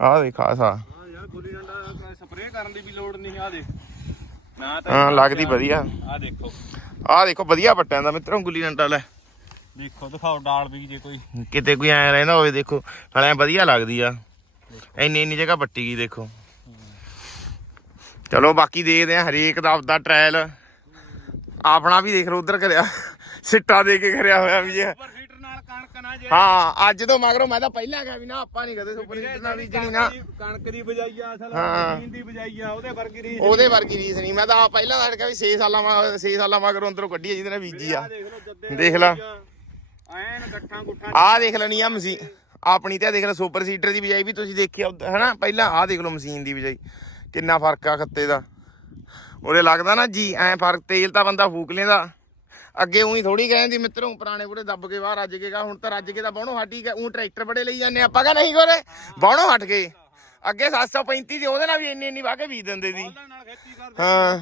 ਆਹ ਦੇਖ ਖਾਸਾ ਹਾਂ ਯਾਰ ਗੁੱਲੀ ਡੰਡਾ ਸਪਰੇ ਕਰਨ ਦੀ ਵੀ ਲੋੜ ਨਹੀਂ ਆ ਦੇਖ ਨਾ ਤਾਂ ਹਾਂ ਲੱਗਦੀ ਵਧੀਆ। ਆ ਦੇਖੋ ਆਹ ਦੇਖੋ ਵਧੀਆ ਪੱਟਿਆਂ ਦਾ ਮਿੱਤਰੋ ਗੁੱਲੀ ਡੰਡਾ ਲੈ। ਦੇਖੋ ਦਿਖਾਓ ਡਾਲ ਵੀ ਜੇ ਕੋਈ। ਕਿਤੇ ਕੋਈ ਐ ਰਹਿੰਦਾ ਹੋਵੇ ਦੇਖੋ। ਨਾਲੇ ਵਧੀਆ ਲੱਗਦੀ ਆ। ਇੰਨੀ ਇੰਨੀ ਜਗ੍ਹਾ ਪੱਟੀ ਗਈ ਦੇਖੋ। ਚਲੋ ਬਾਕੀ ਦੇਖਦੇ ਆ ਹਰੇਕ ਦਾ ਆਪਦਾ ਟ੍ਰਾਇਲ ਆਪਣਾ ਵੀ ਦੇਖ ਲਓ ਉਧਰ ਕਰਿਆ। ਸਿੱਟਾ ਦੇ ਕੇ ਕਰਿਆ ਹੋਇਆ ਵੀ ਇਹ। ਹਾਂ ਅੱਜ ਤੋਂ ਮਗਰੋਂ ਮੈਂ ਤਾਂ ਪਹਿਲਾਂ ਕਿਹਾ ਵੀ ਨਾ ਆਪਾਂ ਨਹੀਂ ਕਦੇ ਸੁਪਰ ਹੀਟਰ ਨਾਲ ਬੀਜਣੀ ਨਾ। ਕਣਕ ਦੀ ਬਜਾਈ ਆ ਅਸਲ। ਜ਼ਮੀਨ ਦੀ ਬਜਾਈ ਆ ਉਹਦੇ ਵਰਗੀ ਰੀਸ ਉਹਦੇ ਵਰਗੀ ਰੀਸ ਨਹੀਂ ਮੈਂ ਤਾਂ ਪਹਿਲਾਂ ਤਾਂ ਕਿਹਾ ਵੀ 6 ਸਾਲਾਂ ਮਾ 6 ਸਾਲਾਂ ਮਗਰੋਂ ਅੰਦਰੋਂ ਕੱਢੀ ਜਿਹਦੇ ਨਾਲ ਬੀਜੀ ਆ। ਦੇਖ ਲਾ। ਐਨ ਗੱਠਾਂ ਗੁੱਠਾਂ ਆਹ ਦੇਖ ਲੈਣੀ ਆ ਮਸ਼ੀਨ ਆਪਣੀ ਤੇ ਦੇਖ ਲਓ ਸੁਪਰ ਸੀਟਰ ਦੀ ਬਜਾਈ ਵੀ ਤੁਸੀਂ ਦੇਖਿਆ ਉੱਧਰ, ਹਨਾ? ਪਹਿਲਾਂ ਆਹ ਦੇਖ ਲਓ ਮਸ਼ੀਨ ਦੀ ਬਜਾਈ। ਕਿੰਨਾ ਫ਼ਰਕ ਆ ਖੱਤੇ ਦਾ। ਉਹਦੇ ਲੱਗਦਾ ਨਾ ਜੀ ਐ ਫ਼ਰਕ ਤੇਲ ਤਾਂ ਬੰਦਾ ਫੂਕ ਲੈਂਦਾ। ਅੱਗੇ ਉਹੀ ਥੋੜੀ ਕਹਿੰਦੀ ਮਿੱਤਰੋਂ ਪੁਰਾਣੇ ਬੁੜੇ ਦੱਬ ਕੇ ਬਾਹਰ ਰੱਜ ਕੇ ਗਾ ਹੁਣ ਤਾਂ ਰੱਜ ਕੇ ਤਾਂ ਬਾਹਣੋਂ ਹੀ ਗਿਆ ਉਹ ਟਰੈਕਟਰ ਬੜੇ ਲਈ ਜਾਂਦੇ ਆਪਾਂ ਕਾ ਨਹੀਂ ਕੋਰੇ? ਬਾਹਣੋਂ ਹਟ ਗਏ। ਅੱਗੇ 735 ਦੀ ਉਹਦੇ ਨਾਲ ਵੀ ਇੰਨੀ ਇੰਨੀ ਵਾਹ ਕੇ ਬੀਜ ਦਿੰਦੇ ਸੀ। ਹਾਂ।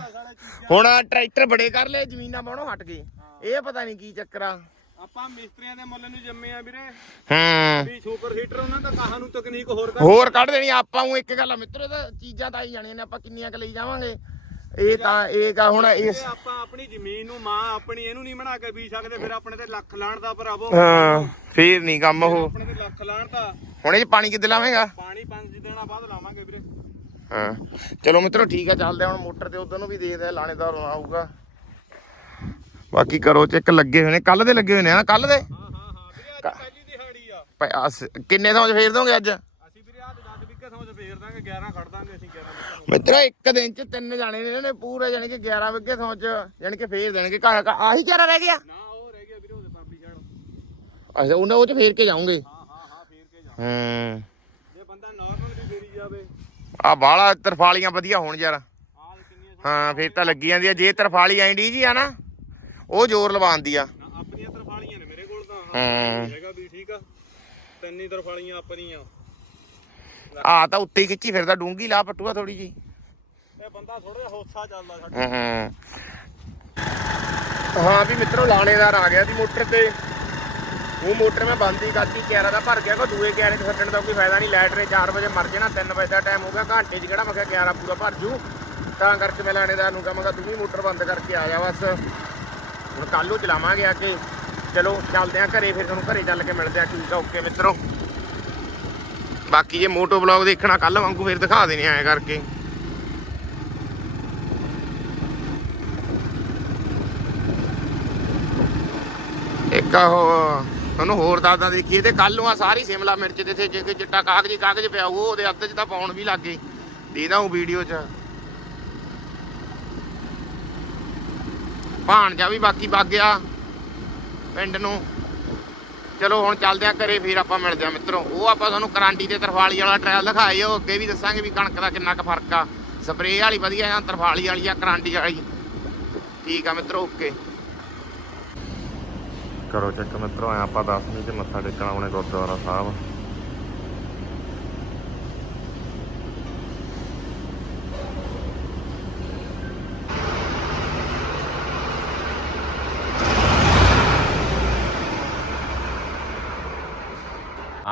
ਹੁਣ ਟਰੈਕਟਰ ਬੜੇ ਕਰ ਲਏ ਜ਼ਮੀਨਾਂ ਬਾਹਣੋਂ ਹਟ ਗਏ। ਇਹ ਪਤਾ ਨਹੀਂ ਕੀ ਚੱਕਰ ਆ। ਆਪਾਂ ਮਿਸਤਰੀਆਂ ਦੇ ਮੁੱਲ ਨੂੰ ਜੰਮੇ ਆ ਵੀਰੇ। ਹੂੰ। ਵੀ ਸੁਪਰ ਹੀਟਰ ਉਹਨਾਂ ਦਾ ਕਹਾਂ ਨੂੰ ਤਕਨੀਕ ਹੋਰ ਕਰ ਹੋਰ ਕੱਢ ਦੇਣੀ ਆਪਾਂ ਨੂੰ ਇੱਕ ਗੱਲ ਆ ਮਿੱਤਰੋ ਤਾਂ ਚੀਜ਼ਾਂ ਤਾਂ ਆਈ ਜਾਣੀਆਂ ਨੇ ਆਪਾਂ ਕਿੰਨੀਆਂ ਕ ਲਈ ਜਾਵਾਂਗੇ। ਇਹ ਤਾਂ ਇਹ ਕਾ ਹੁਣ ਇਸ ਆਪਾਂ ਆਪਣੀ ਜ਼ਮੀਨ ਨੂੰ ਮਾਂ ਆਪਣੀ ਇਹਨੂੰ ਨਹੀਂ ਬਣਾ ਕੇ ਬੀਜ ਸਕਦੇ ਫਿਰ ਆਪਣੇ ਤੇ ਲੱਖ ਲਾਣ ਦਾ ਭਰਾਵੋ ਹਾਂ ਫੇਰ ਨਹੀਂ ਕੰਮ ਉਹ। ਆਪਣੇ ਤੇ ਲੱਖ ਲਾਣ ਦਾ ਹੁਣ ਇਹ ਪਾਣੀ ਕਿੱਦੇ ਲਾਵੇਂਗਾ? ਪਾਣੀ ਪੰਜ ਦਿਨਾਂ ਬਾਅਦ ਲਾਵਾਂਗੇ ਵੀਰੇ। ਹਾਂ। ਚਲੋ ਮਿੱਤਰੋ ਠੀਕ ਆ ਚੱਲਦੇ ਹੁਣ ਮੋਟਰ ਤੇ ਉਧਰ ਨੂੰ ਵੀ ਦੇਖਦੇ ਆ ਲਾਣੇਦਾਰ ਆਊਗਾ। ਬਾਕੀ ਕਰੋ ਚੈੱਕ ਲੱਗੇ ਹੋਏ ਨੇ ਕੱਲ ਦੇ ਲੱਗੇ ਹੋਏ ਨੇ ਨਾ ਕੱਲ ਦੇ? ਹਾਂ ਹਾਂ ਹਾਂ ਵੀਰੇ ਅੱਜ ਪਹਿਲੀ ਦਿਹਾੜੀ ਆ। ਪ- ਅਸ- ਕਿੰਨੇ ਥਾਂ 'ਚ ਫੇਰ ਦੋਗੇ ਅੱਜ? ਅਸੀਂ ਵੀਰੇ ਅੱਜ 10 ਵਿਕੇ ਸਮਝ ਫੇਰ ਦਾਂਗੇ 11 ਖੜ ਦਾਂਗੇ ਅਸੀਂ 11 ਵਿਕੇ ਮਿੱਤਰੋ ਇੱਕ ਦਿਨ 'ਚ ਤਿੰਨ ਜਾਣੇ ਨੇ ਇਹਨਾਂ ਪੂਰੇ ਜਾਨੀ ਕਿ 11 ਵਿੱਗੇ ਥਾਂ 'ਚ ਜਾਨੀ ਕਿ ਫੇਰ ਦੇਣਗੇ ਘਰ ਆਹੀ ਚਾਰਾ ਰਹਿ ਗਿਆ? ਨਾ ਉਹ ਰਹਿ ਗਿਆ ਵੀਰੇ ਉਹਦੇ ਪਾਪੀ ਜਾਣ। ਅੱਛਾ ਉਹਨਾਂ ਉਹ 'ਚ ਫੇਰ ਕੇ ਜਾਉਂਗੇ ਹਾਂ ਹਾਂ ਹਾਂ ਫੇਰ ਕੇ ਜਾ ਹੂੰ। ਜੇ ਬੰਦਾ ਨਾਰਮਲ ਵੀ ਫੇਰੀ ਜਾਵੇ। ਆ ਬਾਲਾ ਤਰਫਾਲੀਆਂ ਵਧੀਆ ਹੋਣ ਯਾਰ। ਹਾਂ ਫੇਰ ਤਾਂ ਲੱਗੀ ਜਾਂਦੀ ਆ ਜੇ ਤਰਫਾਲੀ ਐਂਡੀ ਜੀ ਆ ਨਾ। ਉਹ ਜ਼ੋਰ ਲਵਾਉਂਦੀ ਆ। ਆਪਣੀਆਂ ਤਰਫਾਲੀਆਂ ਨੇ ਮੇਰੇ ਕੋਲ ਤਾਂ। ਹਾਂ। ਹੈਗਾ ਵੀ ਠੀਕ ਆ। ਤਿੰਨ ਤਰਫਾਲੀਆਂ ਆਪਣੀਆਂ। ਆ ਤਾਂ ਉੱਤੇ ਹੀ ਖਿੱਚੀ ਫਿਰਦਾ ਡੂੰਗੀ ਲਾ ਪਟੂਆ ਥੋੜੀ ਜੀ ਇਹ ਬੰਦਾ ਥੋੜਾ ਜਿਹਾ ਹੋਸਾ ਚੱਲਦਾ ਸਾਡਾ। ਹਾਂ ਵੀ ਮਿੱਤਰੋ ਲਾਣੇਦਾਰ ਆ ਗਿਆ ਸੀ ਮੋਟਰ ਤੇ। ਉਹ ਮੋਟਰ ਮੈਂ ਬੰਦ ਹੀ ਕਰਤੀ ਕਿਆਰਾ ਦਾ ਭਰ ਗਿਆ ਕੋ ਦੂਏ ਕਿਆਰੇ ਤੇ ਛੱਡਣ ਦਾ ਕੋਈ ਫਾਇਦਾ ਨਹੀਂ। ਲਾਈਟ ਨੇ 4 ਵਜੇ ਮਰ ਜਾਣਾ 3 ਵਜੇ ਦਾ ਟਾਈਮ ਹੋ ਗਿਆ। ਘੰਟੇ 'ਚ ਕਿਹੜਾ ਮੈਂ ਕਿਹਾ ਕਿਆਰਾ ਪੂਰਾ ਭਰ ਜੂ। ਤਾਂ ਕਰਕੇ ਮੈਂ ਲਾਣੇਦਾਰ ਨੂੰ ਕਹਾਂਗਾ ਤੂੰ ਵੀ ਮੋਟਰ ਬੰਦ ਕਰਕੇ ਆ ਜਾ ਬਸ। ਹੁਣ ਕੱਲ ਨੂੰ ਚਲਾਵਾਂਗੇ ਆ ਕੇ। ਚਲੋ, ਚੱਲਦੇ ਆ ਘਰੇ, ਫਿਰ ਤੁਹਾਨੂੰ ਘਰੇ ਚੱਲ ਕੇ ਮਿਲਦੇ ਆ। ਠੀਕ ਆ ਓਕੇ ਮਿੱਤਰੋ। ਬਾਕੀ ਜੇ ਮੋਟੋ ਬਲੌਗ ਦੇਖਣਾ ਕੱਲ ਵਾਂਗੂ, ਫਿਰ ਦਿਖਾ ਦੇਣੇ ਐ ਕਰਕੇ। ਇੱਕ ਉਹ ਤੁਹਾਨੂੰ ਹੋਰ ਦੱਸਦਾ ਦੇਖੀਏ, ਤੇ ਕੱਲ ਨੂੰ ਆ ਸਾਰੀ ਸਿਮਲਾ ਮਿਰਚ ਦੇ ਤੇ ਜੇ ਚਿੱਟਾ ਕਾਗਜ਼ੀ ਕਾਗਜ਼ ਪਿਆ, ਉਹ ਉਹਦੇ ਅੱਧ ਚ ਤਾਂ ਪਾਉਣ ਵੀ ਲੱਗੇ ਦੇਦਾ ਉਹ ਵੀਡੀਓ ਚ। ਭਾਣਜਾ ਵੀ ਬਾਕੀ ਵਗ ਗਿਆ ਪਿੰਡ ਨੂੰ। ਚਲੋ ਹੁਣ ਚੱਲਦੇ ਆ ਘਰੇ, ਫਿਰ ਆਪਾਂ ਮਿਲਦੇ ਆ ਮਿੱਤਰੋ। ਉਹ ਆਪਾਂ ਤੁਹਾਨੂੰ ਕਰਾਂਟੀ ਤੇ ਤਰਫਾਲੀ ਵਾਲਾ ਟ੍ਰਾਇਲ ਦਿਖਾਏ ਅੱਗੇ ਵੀ ਦੱਸਾਂਗੇ ਵੀ ਕਣਕ ਦਾ ਕਿੰਨਾ ਕੁ ਫ਼ਰਕ ਆ। ਸਪਰੇਅ ਵਾਲੀ ਵਧੀਆ ਜਾਂ ਤਰਫਾਲੀ ਵਾਲੀ ਆ ਕਰਾਂਟੀ ਵਾਲੀ। ਠੀਕ ਆ ਮਿੱਤਰੋ ਓਕੇ ਕਰੋ ਚੱਕ ਮਿੱਤਰੋ ਆਪਾਂ 10 ਮਿੰਟ ਮੱਥਾ ਟੇਕਣ ਆਉਣੇ ਗੁਰਦੁਆਰਾ ਸਾਹਿਬ।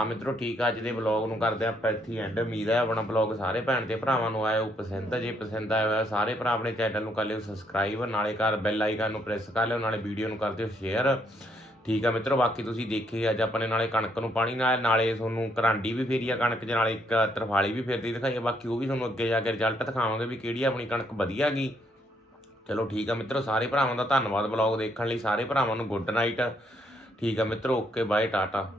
ਹਾਂ ਮਿੱਤਰੋ, ਠੀਕ ਆ, ਅੱਜ ਦੇ ਵਲੌਗ ਨੂੰ ਕਰਦੇ ਆਪਾਂ ਇੱਥੇ ਐਂਡ ਉਮੀਦ ਹੈ ਆਪਣਾ ਵਲੌਗ ਸਾਰੇ ਭੈਣ ਤੇ ਭਰਾਵਾਂ ਨੂੰ ਆਇਆ ਉਹ ਪਸੰਦ ਜੇ ਪਸੰਦ ਆਇਆ ਹੋਇਆ, ਸਾਰੇ ਭਰਾ ਆਪਣੇ ਚੈਨਲ ਨੂੰ ਕਰ ਲਿਓ ਸਬਸਕ੍ਰਾਈਬ ਨਾਲੇ ਘਰ ਬੈਲ ਆਈਕਨ ਨੂੰ ਪ੍ਰੈਸ ਕਰ ਲਿਓ, ਨਾਲੇ ਵੀਡੀਓ ਨੂੰ ਕਰ ਦਿਓ ਸ਼ੇਅਰ ਠੀਕ ਆ ਮਿੱਤਰੋ, ਬਾਕੀ ਤੁਸੀਂ ਦੇਖੇ ਅੱਜ ਆਪਣੇ ਨਾਲੇ ਕਣਕ ਨੂੰ ਪਾਣੀ ਨਾਲ, ਨਾਲੇ ਤੁਹਾਨੂੰ ਕਰਾਂਡੀ ਵੀ ਫੇਰੀ ਆ ਕਣਕ 'ਚ, ਨਾਲੇ ਇੱਕ ਤਰਫਾਲੀ ਵੀ ਫੇਰਦੀ ਦਿਖਾਈ ਆ। ਬਾਕੀ ਉਹ ਵੀ ਤੁਹਾਨੂੰ ਅੱਗੇ ਜਾ ਕੇ ਰਿਜ਼ਲਟ ਦਿਖਾਵਾਂਗੇ ਵੀ ਕਿਹੜੀ ਆਪਣੀ ਕਣਕ ਵਧੀਆ ਗਈ ਚਲੋ ਠੀਕ ਆ ਮਿੱਤਰੋ, ਸਾਰੇ ਭਰਾਵਾਂ ਦਾ ਧੰਨਵਾਦ ਵਲੌਗ ਦੇਖਣ ਲਈ, ਸਾਰੇ ਭਰਾਵਾਂ ਨੂੰ ਗੁੱਡ ਨਾਈਟ ਠੀਕ ਆ ਮਿੱਤਰੋ ਓਕੇ ਬਾਏ ਟਾਟਾ।